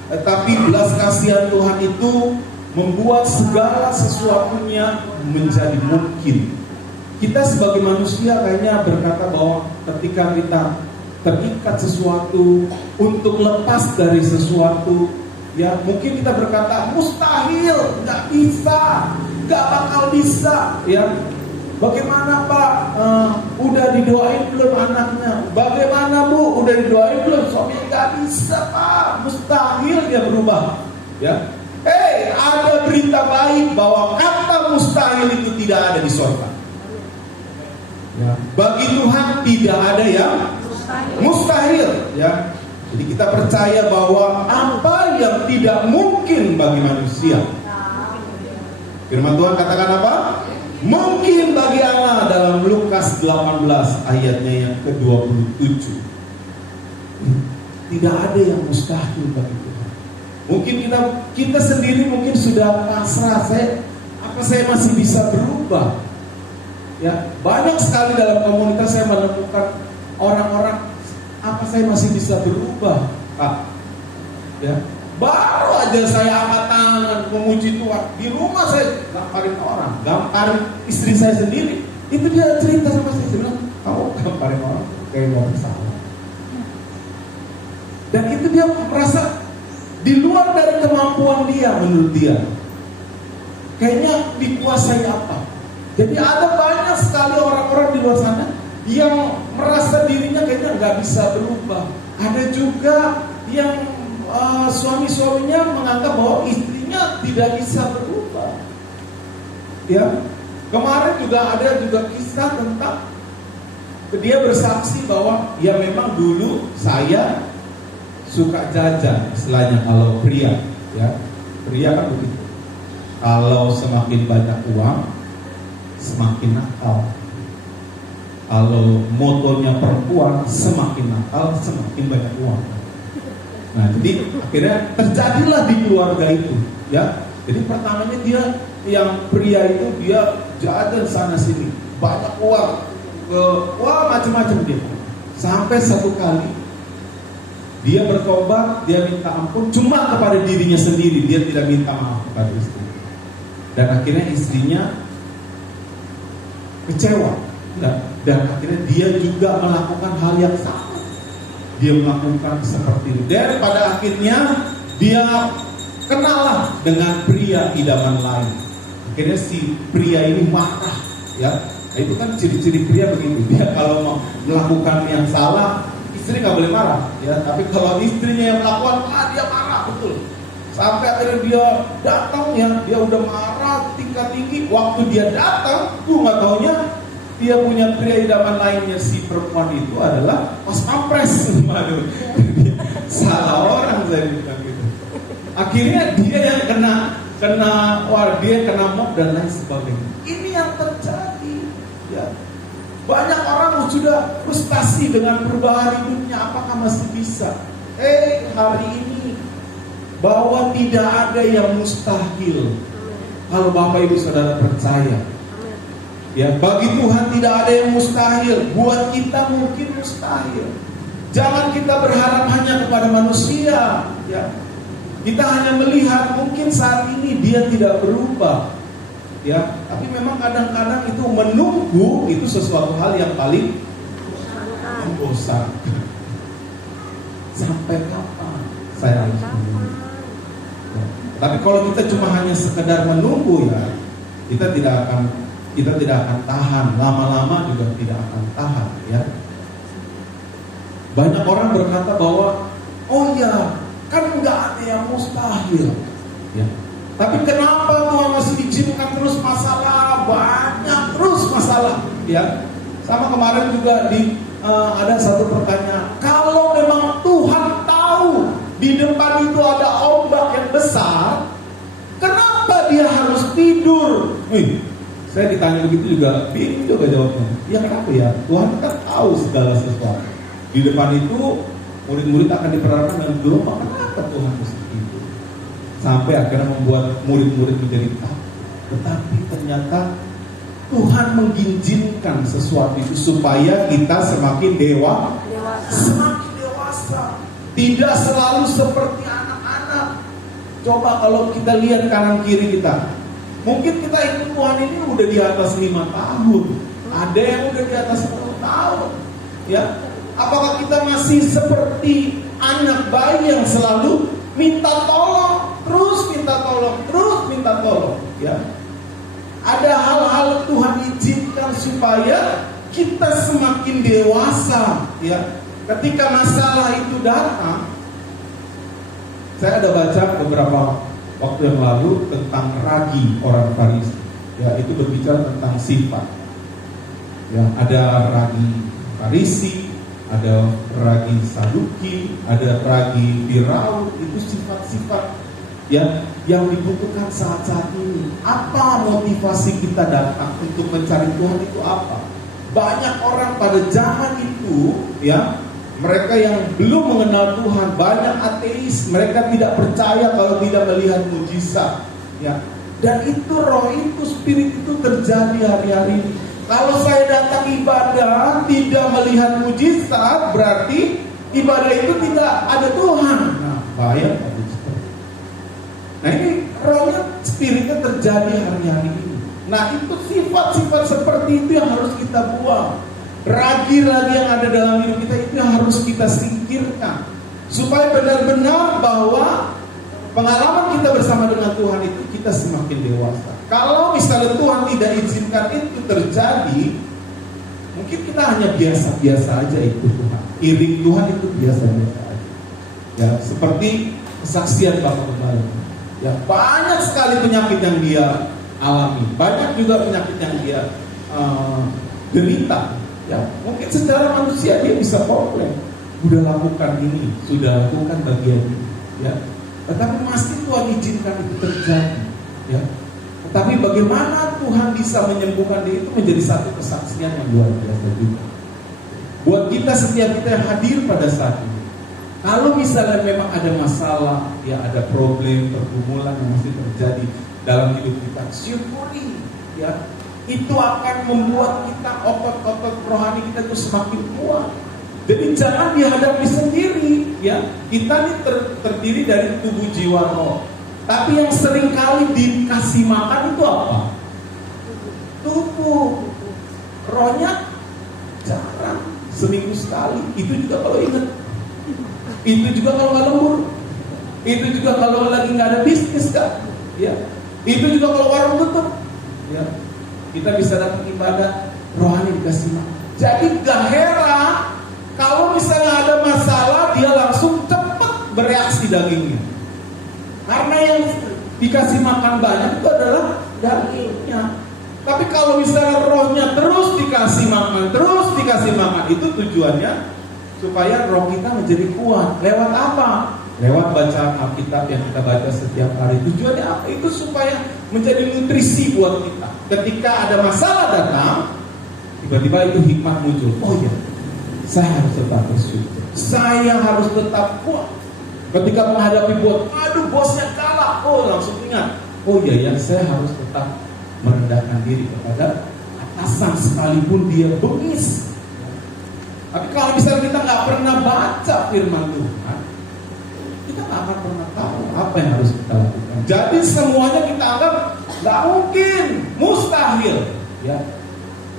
tetapi belas kasihan Tuhan itu membuat segala sesuatunya menjadi mungkin. Kita sebagai manusia kayaknya berkata bahwa ketika kita terikat sesuatu untuk lepas dari sesuatu, ya mungkin kita berkata mustahil, nggak bisa, nggak bakal bisa, ya. Bagaimana Pak? Udah didoain belum anaknya? Bagaimana Bu? Udah didoain belum? Suaminya nggak bisa Pak, mustahil dia berubah. Ya, ada berita baik bahwa kata mustahil itu tidak ada di surga. Ya. Bagi Tuhan tidak ada yang mustahil. Ya, jadi kita percaya bahwa apa yang tidak mungkin bagi manusia, firman Tuhan katakan apa? Mungkin bagi Allah dalam Lukas 18 ayatnya yang ke-27. Tidak ada yang mustahil bagi Tuhan. Mungkin kita sendiri mungkin sudah pasrah, saya masih bisa berubah. Ya, banyak sekali dalam komunitas saya menemukan orang-orang, apa saya masih bisa berubah, Pak? Ya, baru aja saya angkat tangan memuji Tuhan, di rumah saya gamparin orang, gamparin istri saya sendiri. Itu dia cerita sama saya bilang, kamu gamparin orang kayak mau bersalah. Dan itu dia merasa di luar dari kemampuan dia, menurut dia kayaknya dikuasai apa. Jadi ada banyak sekali orang-orang di luar sana yang merasa dirinya kayaknya nggak bisa berubah. Ada juga yang suami-suaminya menganggap bahwa istrinya tidak bisa berubah. Ya, kemarin juga ada kisah tentang dia bersaksi bahwa ya memang dulu saya suka jajan, istilahnya kalau pria, ya pria kan begitu. Kalau semakin banyak uang, semakin nakal. Kalau motonya perempuan, semakin nakal, semakin banyak uang. Nah, jadi akhirnya terjadilah di keluarga itu, ya. Jadi pertamanya dia yang pria itu dia jajan sana sini, banyak uang, macam-macam dia. Sampai satu kali dia bertobat, dia minta ampun cuma kepada dirinya sendiri, dia tidak minta maaf kepada istri. Dan akhirnya istrinya kecewa, dan akhirnya dia juga melakukan hal yang sama. Dia melakukan seperti itu. Dan pada akhirnya dia kenalah dengan pria idaman lain. Akhirnya si pria ini marah, ya. Nah, itu kan ciri-ciri pria begitu. Dia kalau mau melakukan yang salah, istri nggak boleh marah, ya. Tapi kalau istrinya yang melakukan, dia marah betul. Sampai akhirnya dia datang, ya, dia udah marah tingkat tinggi. Waktu dia datang, tuh nggak taunya dia punya pria idaman lainnya, si perempuan itu adalah pas pampres. Salah orang saya bilang gitu. Akhirnya dia yang dia kena mob dan lain sebagainya. Ini yang terjadi, ya. Banyak orang sudah frustasi dengan perubahan hidupnya, apakah masih bisa? Hari ini bahwa tidak ada yang mustahil. Kalau Bapak Ibu Saudara percaya, ya, bagi Tuhan tidak ada yang mustahil. Buat kita mungkin mustahil. Jangan kita berharap hanya kepada manusia, ya. Kita hanya melihat mungkin saat ini dia tidak berubah, ya. Tapi memang kadang-kadang itu menunggu itu sesuatu hal yang paling membosankan. Sampai kapan saya harus menunggu? Ya. Tapi kalau kita cuma hanya sekedar menunggu ya, kita tidak akan tahan, lama-lama juga tidak akan tahan ya. Banyak orang berkata bahwa oh ya, kan nggak ada yang mustahil ya. Tapi kenapa Tuhan masih izinkan terus masalah, banyak terus masalah ya. Sama kemarin juga ada satu pertanyaan, kalau memang Tuhan tahu di depan itu ada ombak yang besar, kenapa dia harus tidur? Saya ditanya begitu juga, bingung juga jawabnya. Ya kenapa ya? Tuhan kan tahu segala sesuatu. Di depan itu murid-murid akan diperhadapkan dengan gelombang. Kenapa Tuhan mesti tidur? Sampai akhirnya membuat murid-murid menjadi takut. Tetapi ternyata Tuhan mengizinkan sesuatu itu supaya kita semakin semakin dewasa. Tidak selalu seperti anak-anak. Coba kalau kita lihat kanan kiri kita, mungkin kita ikut Tuhan ini udah di atas 5 tahun, ada yang udah di atas 10 tahun. Ya, apakah kita masih seperti anak bayi yang selalu minta tolong, terus minta tolong, terus minta tolong? Ya, ada hal-hal Tuhan izinkan supaya kita semakin dewasa. Ya, ketika masalah itu datang, saya ada baca beberapa waktu yang lalu tentang ragi orang Farisi. Ya, itu berbicara tentang sifat. Ya, ada ragi Farisi, ada ragi Saduki, ada ragi Firaun. Itu sifat-sifat ya yang dibutuhkan saat-saat ini. Apa motivasi kita datang untuk mencari Tuhan itu apa? Banyak orang pada zaman itu ya, mereka yang belum mengenal Tuhan, banyak ateis, mereka tidak percaya kalau tidak melihat mujizat ya. Dan itu roh itu, spirit itu terjadi hari-hari ini. Kalau saya datang ibadah tidak melihat mujizat, berarti ibadah itu tidak ada Tuhan. Nah, bahaya. Nah, ini rohnya, spiritnya terjadi hari-hari ini. Nah, itu sifat-sifat seperti itu yang harus kita buang. Ragi-ragi yang ada dalam hidup kita itu yang harus kita singkirkan, supaya benar-benar bahwa pengalaman kita bersama dengan Tuhan itu kita semakin dewasa. Kalau misalnya Tuhan tidak izinkan itu terjadi, mungkin kita hanya biasa-biasa aja ikut Tuhan, iring Tuhan itu biasa-biasa aja. Ya, seperti kesaksian Bapak Gembala. Ya, banyak sekali penyakit yang dia alami, banyak juga penyakit yang dia derita. Ya, mungkin secara manusia dia bisa problem, sudah lakukan ini, sudah lakukan bagian ini, ya. Tetapi pasti Tuhan izinkan itu terjadi, ya. Tetapi bagaimana Tuhan bisa menyembuhkan dia itu menjadi satu kesaksian yang luar biasa juga. Buat kita, setiap kita yang hadir pada saat ini, kalau misalnya memang ada masalah, ya ada problem, pergumulan yang masih terjadi dalam hidup kita, syukuri, ya. Itu akan membuat kita otot-otot rohani kita itu semakin kuat. Jadi jangan dihadapi sendiri, ya. Kita ini terdiri dari tubuh, jiwa, roh. Tapi yang sering kali dikasih makan itu apa? Tubuh. Rohnya jarang, seminggu sekali. Itu juga kalau ingat. Itu juga kalau nggak lembur. Itu juga kalau lagi nggak ada bisnis kan, ya. Itu juga kalau warung tutup, ya. Kita bisa dapat ibadah, rohani dikasih makan. Jadi gak heran kalau misalnya ada masalah, dia langsung cepat bereaksi dagingnya. Karena yang dikasih makan banyak itu adalah dagingnya. Tapi kalau misalnya rohnya terus dikasih makan, itu tujuannya supaya roh kita menjadi kuat. Lewat apa? Lewat bacaan Alkitab yang kita baca setiap hari. Tujuannya apa? Itu supaya menjadi nutrisi buat kita. Ketika ada masalah datang, tiba-tiba itu hikmat muncul. Oh iya, saya harus tetap bersyukur, saya harus tetap kuat. Ketika menghadapi bosnya galak, oh langsung ingat, oh iya ya, saya harus tetap merendahkan diri kepada atasan sekalipun dia bengis. Tapi kalau misalnya kita nggak pernah baca firman Tuhan, kita nggak akan pernah tahu apa yang harus kita lakukan. Jadi semuanya kita anggap nggak mungkin, mustahil, ya.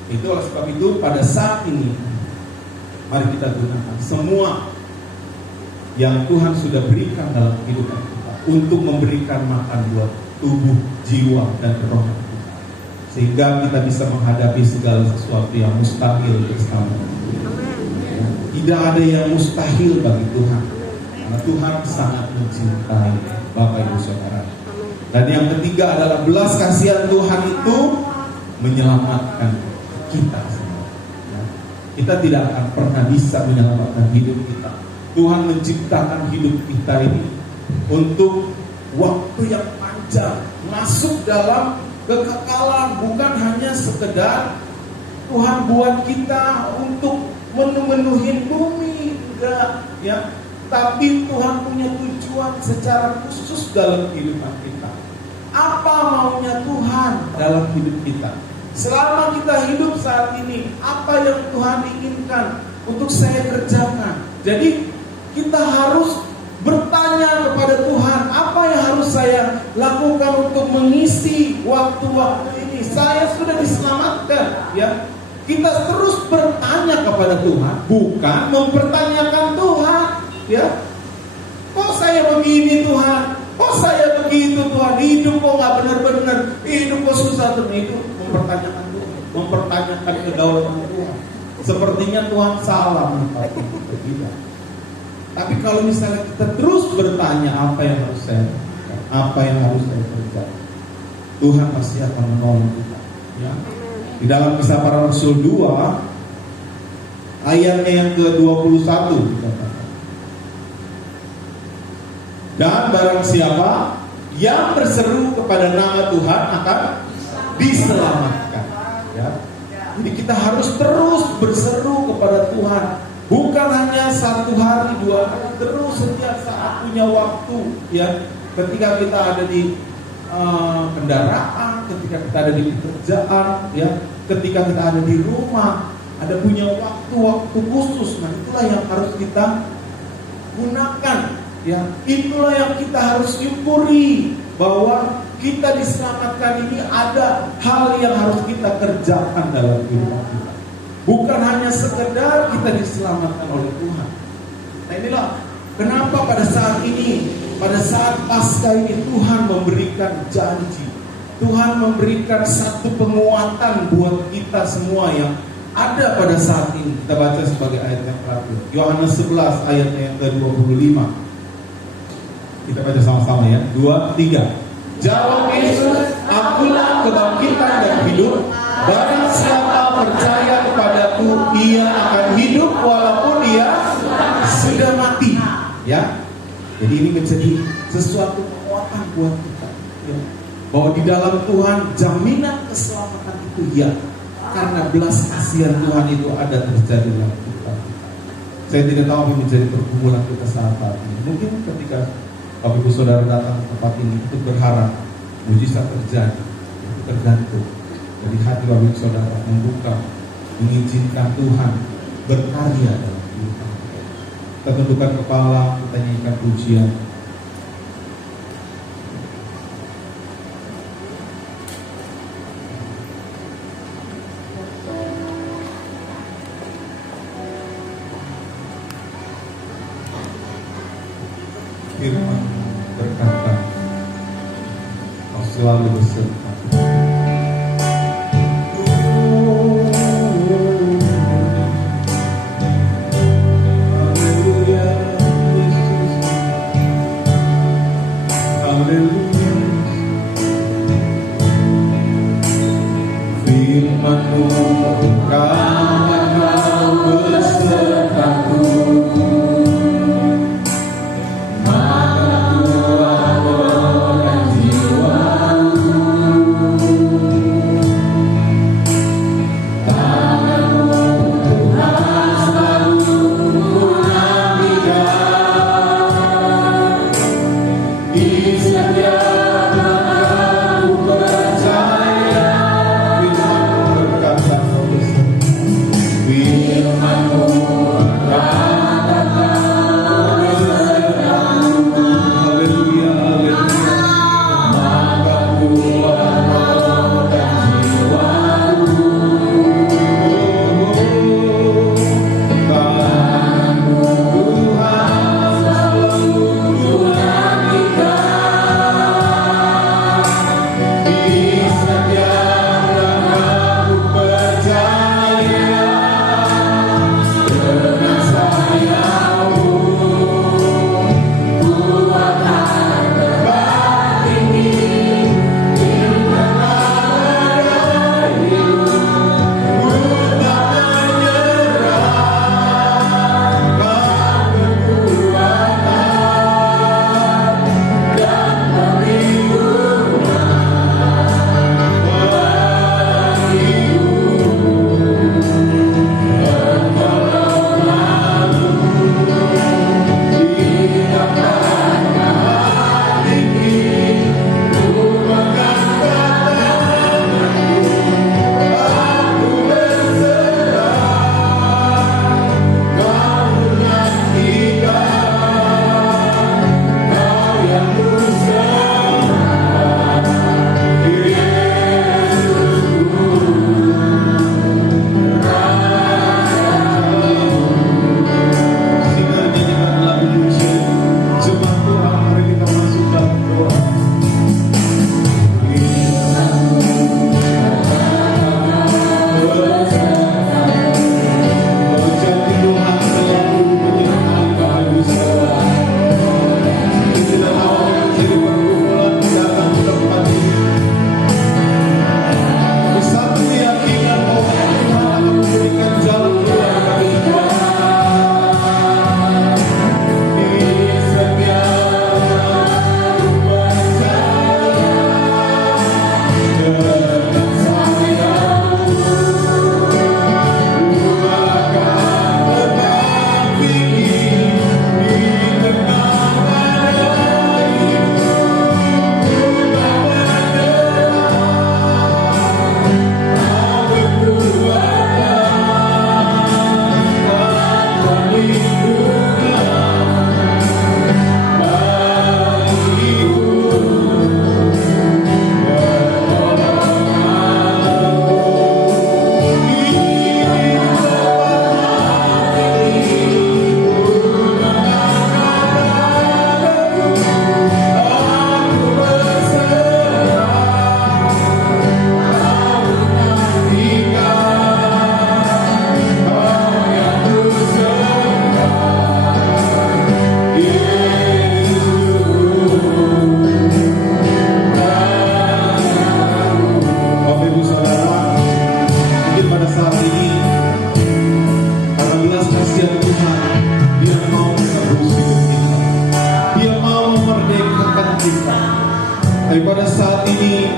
Itu oleh sebab itu pada saat ini mari kita gunakan semua yang Tuhan sudah berikan dalam kehidupan kita untuk memberikan makan buat tubuh, jiwa, dan roh kita. Sehingga kita bisa menghadapi segala sesuatu yang mustahil bersama. Tidak ada yang mustahil bagi Tuhan. Karena Tuhan sangat mencintai Bapak Ibu Saudara. Dan yang ketiga adalah belas kasihan Tuhan itu menyelamatkan kita semua. Kita tidak akan pernah bisa menyelamatkan hidup kita. Tuhan menciptakan hidup kita ini untuk waktu yang panjang, masuk dalam kekekalan, bukan hanya sekedar Tuhan buat kita untuk memenuhi bumi, enggak, ya. Tapi Tuhan punya tujuan secara khusus dalam kehidupan kita. Apa maunya Tuhan dalam hidup kita? Selama kita hidup saat ini, apa yang Tuhan inginkan untuk saya kerjakan? Jadi kita harus bertanya kepada Tuhan, apa yang harus saya lakukan untuk mengisi waktu-waktu ini? Saya sudah diselamatkan, ya. Kita terus bertanya kepada Tuhan, bukan mempertanyakan Tuhan, ya. Kok saya begini Tuhan? Kok saya begitu Tuhan? Hidup kok nggak benar-benar? Hidup kok susah Tuhan? Itu mempertanyakan Tuhan, mempertanyakan kedaulatan Tuhan. Sepertinya Tuhan salah menempatkan kita. Tapi kalau misalnya kita terus bertanya apa yang harus saya lakukan, apa yang harus saya kerjakan, Tuhan pasti akan menolong kita, ya. Di dalam Kisah Para Rasul 2 ayatnya yang ke-21 dikatakan, dan barang siapa yang berseru kepada nama Tuhan akan diselamatkan, ya. Jadi kita harus terus berseru kepada Tuhan, bukan hanya 1 hari, 2 hari, terus setiap saat punya waktu, ya. Ketika kita ada di kendaraan, ketika kita ada di pekerjaan, ya, ketika kita ada di rumah, ada punya waktu-waktu khusus. Nah, itulah yang harus kita gunakan, ya. Itulah yang kita harus syukuri, bahwa kita diselamatkan ini ada hal yang harus kita kerjakan dalam kehidupan kita. Bukan hanya sekedar kita diselamatkan oleh Tuhan. Nah, inilah kenapa pada saat ini, pada saat Paskah ini, Tuhan memberikan janji, Tuhan memberikan satu penguatan buat kita semua yang ada pada saat ini. Kita baca sebagai ayat yang terakhir, Yohanes 11 ayatnya yang ke-25. Kita baca sama-sama, ya. 2, 3. Jawab Yesus, akulah kebangkitan dan hidup. Barang siapa percaya kepadaku, ia akan hidup walaupun ia sudah mati, ya. Jadi ini menjadi sesuatu penguatan buat kita, ya. Bahwa di dalam Tuhan jaminan keselamatan itu, ya. Karena belas kasihan Tuhan itu ada terjadi dalam kita. Saya tidak tahu apa yang menjadi pergumulan kita saat ini. Mungkin ketika Bapak Ibu Saudara datang ke tempat ini, itu berharap mujizat terjadi. Itu tergantung dari hati Bapak Ibu Saudara, membuka, mengizinkan Tuhan berkarya dalam kehidupan kita. Kita tundukkan kepala, kita nyanyikan pujian. Firman berkata, kau selalu beserta. Haleluya, Yesus. Haleluya. Firman-Mu berkata, kau besertaku. Aku pada saat ini,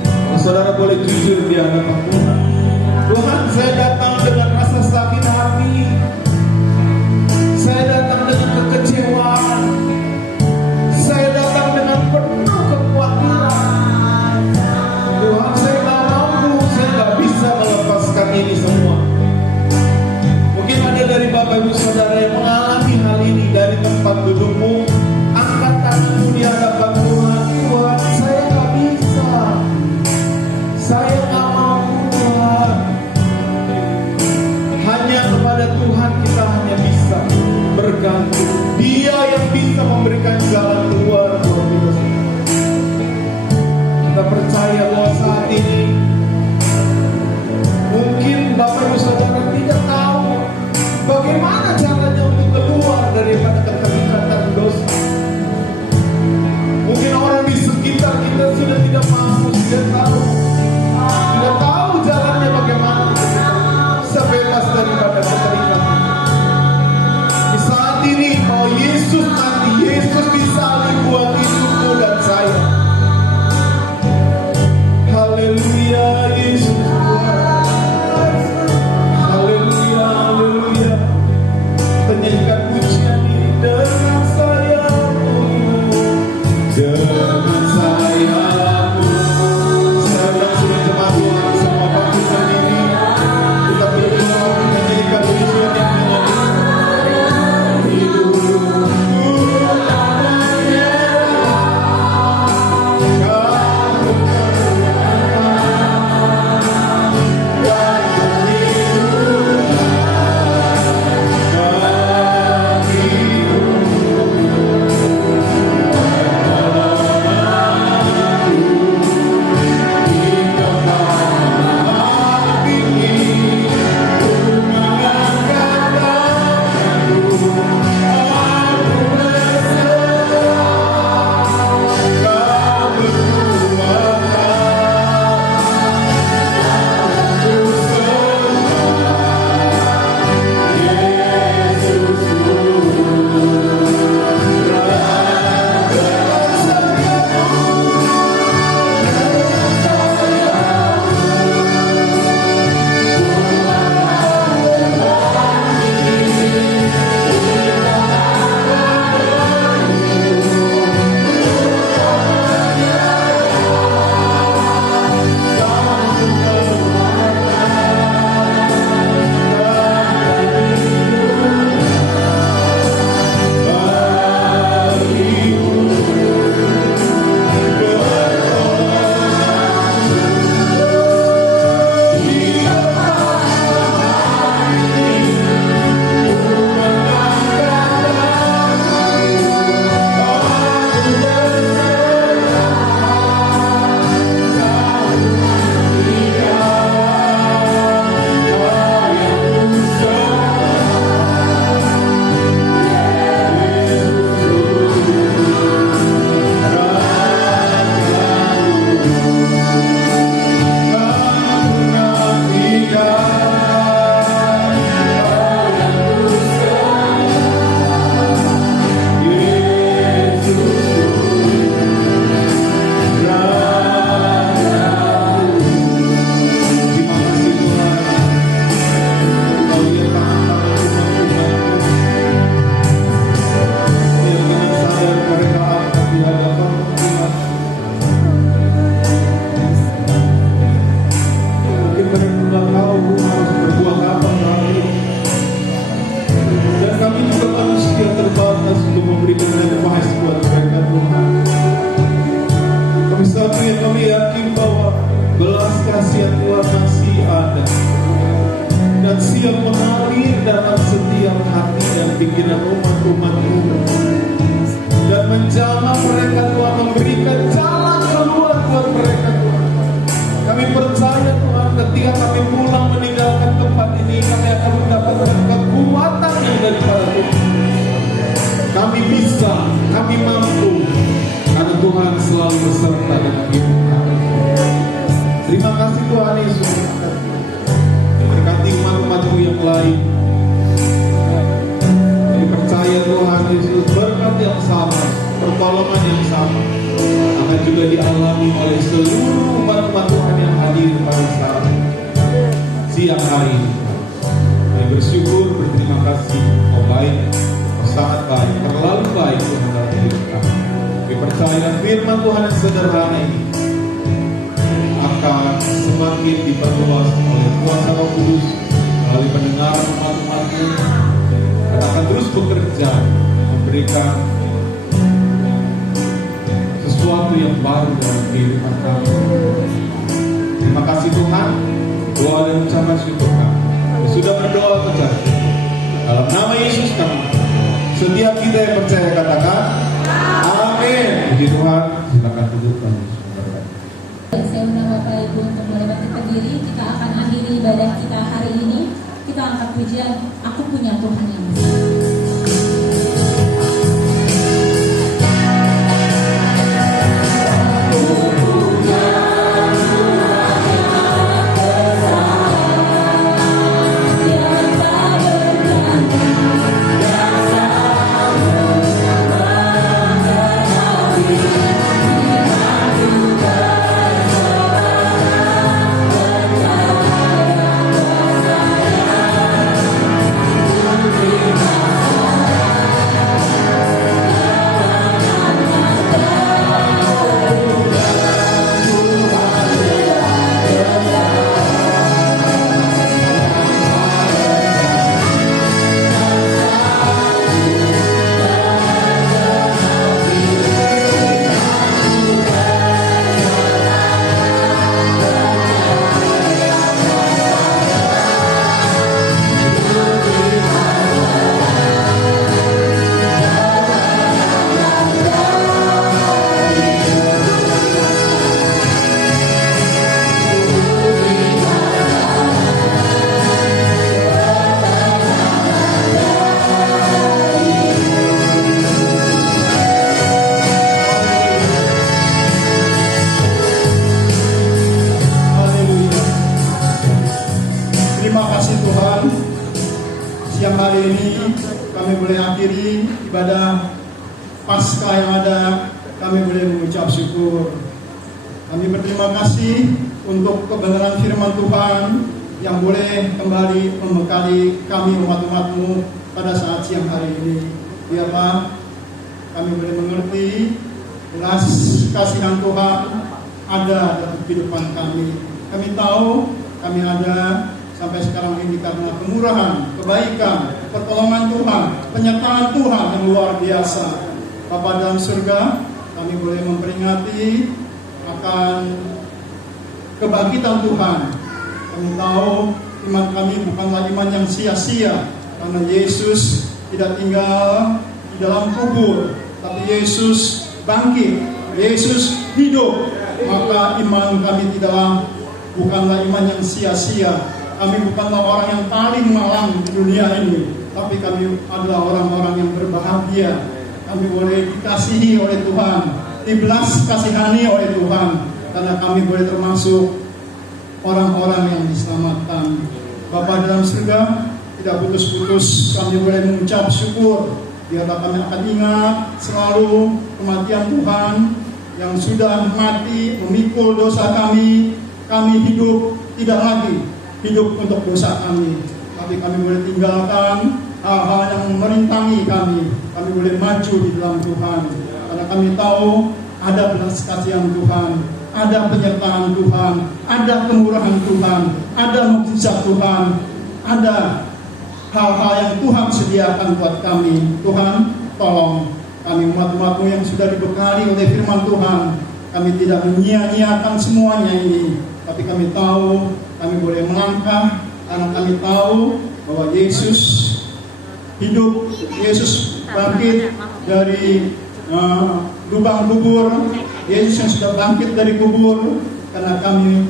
kalau saudara boleh jujur di hadapan Tuhan. Tuhan, saya datang dengan rasa sakit hati. Saya datang dengan kekecewaan. Saya datang dengan penuh kekhawatiran. Tuhan, saya nggak mampu, saya nggak bisa melepaskan ini semua. Mungkin ada dari Bapak Ibu Saudara yang mengalami hal ini dari tempat dudukmu. Angkat tanganmu di hadapan Tuhan. Tuhan, saya nggak bisa. Saya nggak mampu, Tuhan. Hanya kepada Tuhan kita hanya bisa bergantung. Dia yang bisa memberikan jalan keluar buat kita. Kita percaya bahwa saat ini mungkin Bapak Ibu Saudara tidak tahu bagaimana caranya untuk keluar daripada keterikatan dosa. Mungkin orang di sekitar kita sudah tidak mampu, sudah tahu jalannya bagaimana bisa bebas daripada keterikatan. Di saat ini kalau Yesus mati, Yesus disalib buat hidupmu dan saya. Haleluya, Yesus Tuhan. Haleluya, haleluya. Kita nyanyikan pujian ini dengan sayapmu, dengan sayapmu. Saya bilang sudah jemaat Tuhan semua bangkitan ini. Kita berdoa menyanyikan pujian yang dengan hidup. Siap mengalir dalam setiap hati dan pikiran umat-umat-Mu dan menjamah mereka, Tuhan, memberikan jalan keluar buat mereka, Tuhan. Kami percaya, Tuhan, ketika kami pulang meninggalkan tempat ini, kami akan mendapatkan kekuatan yang daripada Tuhan. Kami bisa, kami mampu, karena Tuhan selalu beserta dengan hidup kami. Terima kasih Tuhan Yesus. Berkati umat-umat-Mu yang lain. Kami percaya Tuhan Yesus, berkat yang sama, pertolongan yang sama akan juga juga dialami oleh seluruh umat-umat Tuhan yang hadir pada saat siang hari ini. Kami bersyukur, berterima kasih. Kau baik, Kau sangat baik, terlalu baik Tuhan dalam hidup kami. Kami percaya firman Tuhan yang sederhana ini akan semakin diperluas oleh kuasa Roh Kudus melalui pendengaran umat-umat-Mu, dan akan terus bekerja memberikan sesuatu yang baru dalam kehidupan kami. Terima kasih Tuhan. Doa dan ucapan syukur kami. Kami sudah berdoa ucap dalam nama Yesus kami. Setiap kita yang percaya katakan amin. Puji Tuhan. Silakan duduk kami. Saya undang Bapak Ibu untuk mulai bangkit berdiri. Kita akan akhiri ibadah kita hari ini. Kita angkat pujian, Aku Punya Tuhan yang Besar. Siang hari ini kami boleh akhiri ibadah Paskah yang ada, kami boleh mengucap syukur. Kami berterima kasih untuk kebenaran firman Tuhan yang boleh kembali membekali kami umat-umat-Mu pada saat siang hari ini. Biarlah kami boleh mengerti belas kasihan Tuhan ada dalam kehidupan kami. Kami tahu kami ada sampai sekarang ini karena kemurahan, kebaikan, pertolongan Tuhan, penyertaan Tuhan yang luar biasa. Bapa dalam surga, kami boleh memperingati akan kebangkitan Tuhan. Kami tahu iman kami bukanlah iman yang sia-sia, karena Yesus tidak tinggal di dalam kubur, tapi Yesus bangkit, Yesus hidup. Maka iman kami bukanlah iman yang sia-sia. Kami bukanlah orang yang paling malang di dunia ini, tapi kami adalah orang-orang yang berbahagia. Kami boleh dikasihi oleh Tuhan, dibelas kasihani oleh Tuhan, karena kami boleh termasuk orang-orang yang diselamatkan. Bapa dalam surga, tidak putus-putus kami boleh mengucap syukur. Biarlah kami akan ingat selalu kematian Tuhan yang sudah mati memikul dosa kami. Kami hidup tidak lagi hidup untuk dosa kami, tapi kami boleh tinggalkan hal-hal yang merintangi kami. Kami boleh maju di dalam Tuhan, karena kami tahu ada belas kasihan Tuhan, ada penyertaan Tuhan, ada kemurahan Tuhan, ada mukjizat Tuhan, ada hal-hal yang Tuhan sediakan buat kami. Tuhan, tolong kami umat-umat-Mu yang sudah dibekali oleh firman Tuhan. Kami tidak menyia-nyiakan semuanya ini, tapi kami tahu kami boleh melangkah karena kami tahu bahwa Yesus hidup, Yesus bangkit dari lubang kubur, Yesus yang sudah bangkit dari kubur, karena kami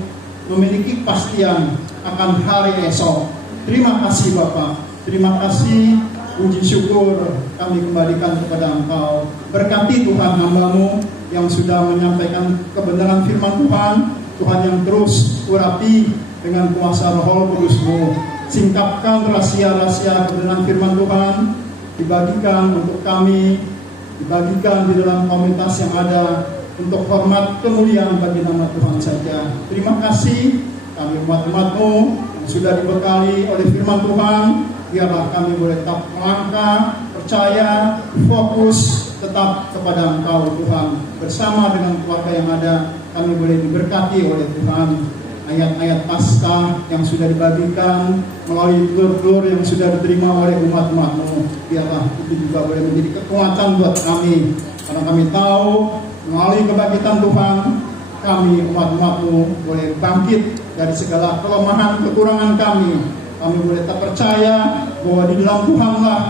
memiliki kepastian akan hari esok. Terima kasih Bapak, terima kasih, puji syukur kami kembalikan kepada Engkau. Berkati Tuhan hamba-Mu yang sudah menyampaikan kebenaran firman Tuhan, Tuhan yang terus urapi dengan kuasa Roh Kudus-Mu. Singkapkan rahasia-rahasia kebenaran firman Tuhan, dibagikan untuk kami, dibagikan di dalam komunitas yang ada, untuk hormat kemuliaan bagi nama Tuhan saja. Terima kasih kami umat-umat-Mu yang sudah dibekali oleh firman Tuhan. Biarlah kami boleh tetap melangkah, percaya, fokus tetap kepada Engkau Tuhan. Bersama dengan keluarga yang ada, kami boleh diberkati oleh Tuhan. Ayat-ayat Paskah yang sudah dibagikan melalui telur-telur yang sudah diterima oleh umat-umat-Mu, biarlah itu juga boleh menjadi kekuatan buat kami. Karena kami tahu melalui kebangkitan Tuhan, kami umat-umat-Mu boleh bangkit dari segala kelemahan, kekurangan kami. Kami boleh tak percaya bahwa di dalam Tuhanlah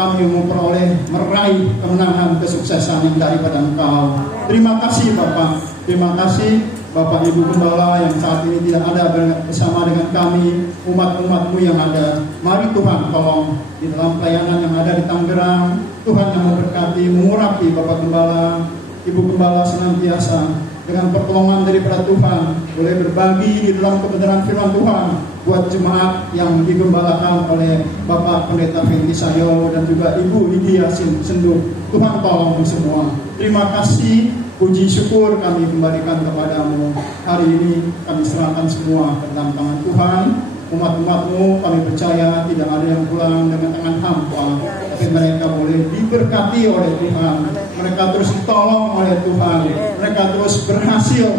kami memperoleh meraih kemenangan, kesuksesan yang daripada Engkau. Terima kasih Bapak. Terima kasih Bapak Ibu Gembala yang saat ini tidak ada bersama dengan kami, umat-umat-Mu yang ada. Mari Tuhan tolong di dalam pelayanan yang ada di Tangerang, Tuhan yang memberkati, mengurapi Bapak Gembala, Ibu Gembala senantiasa dengan pertolongan daripada Tuhan boleh berbagi di dalam kebenaran firman Tuhan buat jemaat yang digembalakan oleh Bapak Pendeta Fendi Sayo dan juga Ibu Lydia Sendu. Tuhan tolong semua. Terima kasih, puji syukur kami kembalikan kepadamu. Hari ini kami serahkan semua ke dalam tangan Tuhan. Umat-umat-Mu kami percaya tidak ada yang pulang dengan tangan hampa, tapi mereka boleh diberkati oleh Tuhan. Mereka terus ditolong oleh Tuhan. Mereka terus berhasil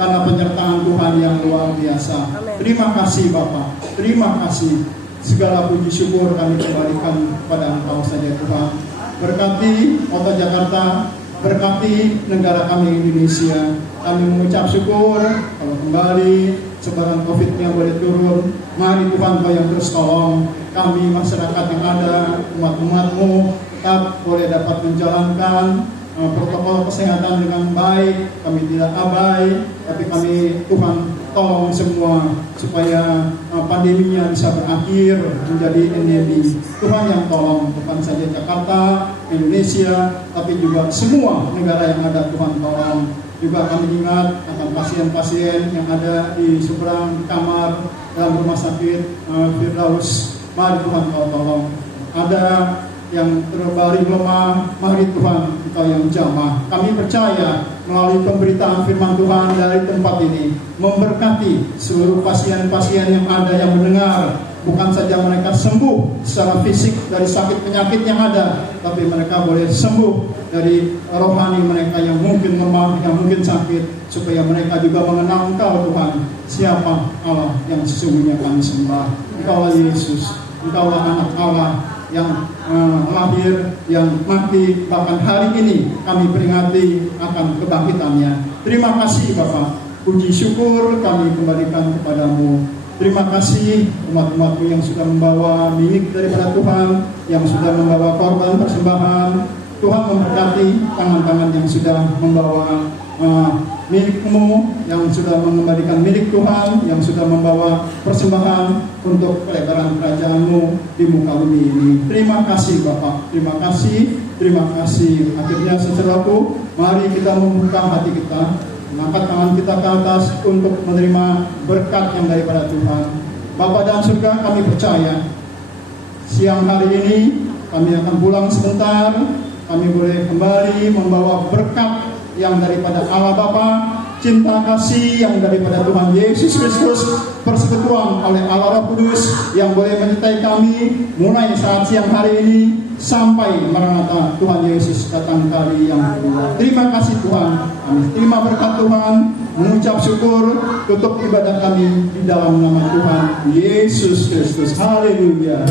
karena penyertaan Tuhan yang luar biasa. Terima kasih Bapak. Terima kasih. Segala puji syukur kami kembalikan kepada Engkau saja Tuhan. Berkati Kota Jakarta, berkati negara kami Indonesia. Kami mengucap syukur kalau kembali sebaran COVID yang boleh turun. Mari Tuhan Kau yang terus tolong kami masyarakat yang ada, umat-umat-Mu tetap boleh dapat menjalankan protokol kesehatan dengan baik. Kami tidak abai, tapi kami Tuhan tolong semua supaya pandeminya bisa berakhir menjadi endemi. Tuhan yang tolong, bukan saja Jakarta, Indonesia, tapi juga semua negara yang ada. Tuhan tolong. Juga kami ingat akan pasien-pasien yang ada di seberang kamar dalam rumah sakit Firdaus. Mari Tuhan Kau tolong. Ada yang terbaring lemah, mari Tuhan Engkau yang jamah. Kami percaya melalui pemberitaan firman Tuhan dari tempat ini memberkati seluruh pasien-pasien yang ada yang mendengar. Bukan saja mereka sembuh secara fisik dari sakit penyakit yang ada, tapi mereka boleh sembuh dari rohani mereka yang mungkin lemah, yang mungkin sakit, supaya mereka juga mengenal Engkau Tuhan, siapa Allah yang sesungguhnya kami sembah. Engkaulah Yesus, Engkaulah anak Allah yang lahir, yang mati, bahkan hari ini kami peringati akan kebangkitannya. Terima kasih Bapak, puji syukur kami kembalikan kepadamu. Terima kasih umat-umat-Mu yang sudah membawa milik daripada Tuhan, yang sudah membawa korban persembahan. Tuhan memberkati tangan-tangan yang sudah membawa milik-Mu, yang sudah mengembalikan milik Tuhan, yang sudah membawa persembahan untuk pelebaran kerajaan-Mu di muka bumi ini. Terima kasih Bapak, terima kasih, terima kasih. Akhirnya saudaraku, mari kita membuka hati kita, mengangkat tangan kita ke atas untuk menerima berkat yang daripada Tuhan. Bapa dalam surga, kami percaya siang hari ini kami akan pulang sebentar. Kami boleh kembali membawa berkat yang daripada Allah Bapa, cinta kasih yang daripada Tuhan Yesus Kristus, persekutuan oleh Allah Roh Kudus yang boleh menyertai kami mulai saat siang hari ini sampai Maranatha Tuhan Yesus datang kali yang kedua. Terima kasih Tuhan. Kami terima berkat Tuhan, mengucap syukur, tutup ibadah kami di dalam nama Tuhan Yesus Kristus. Haleluya.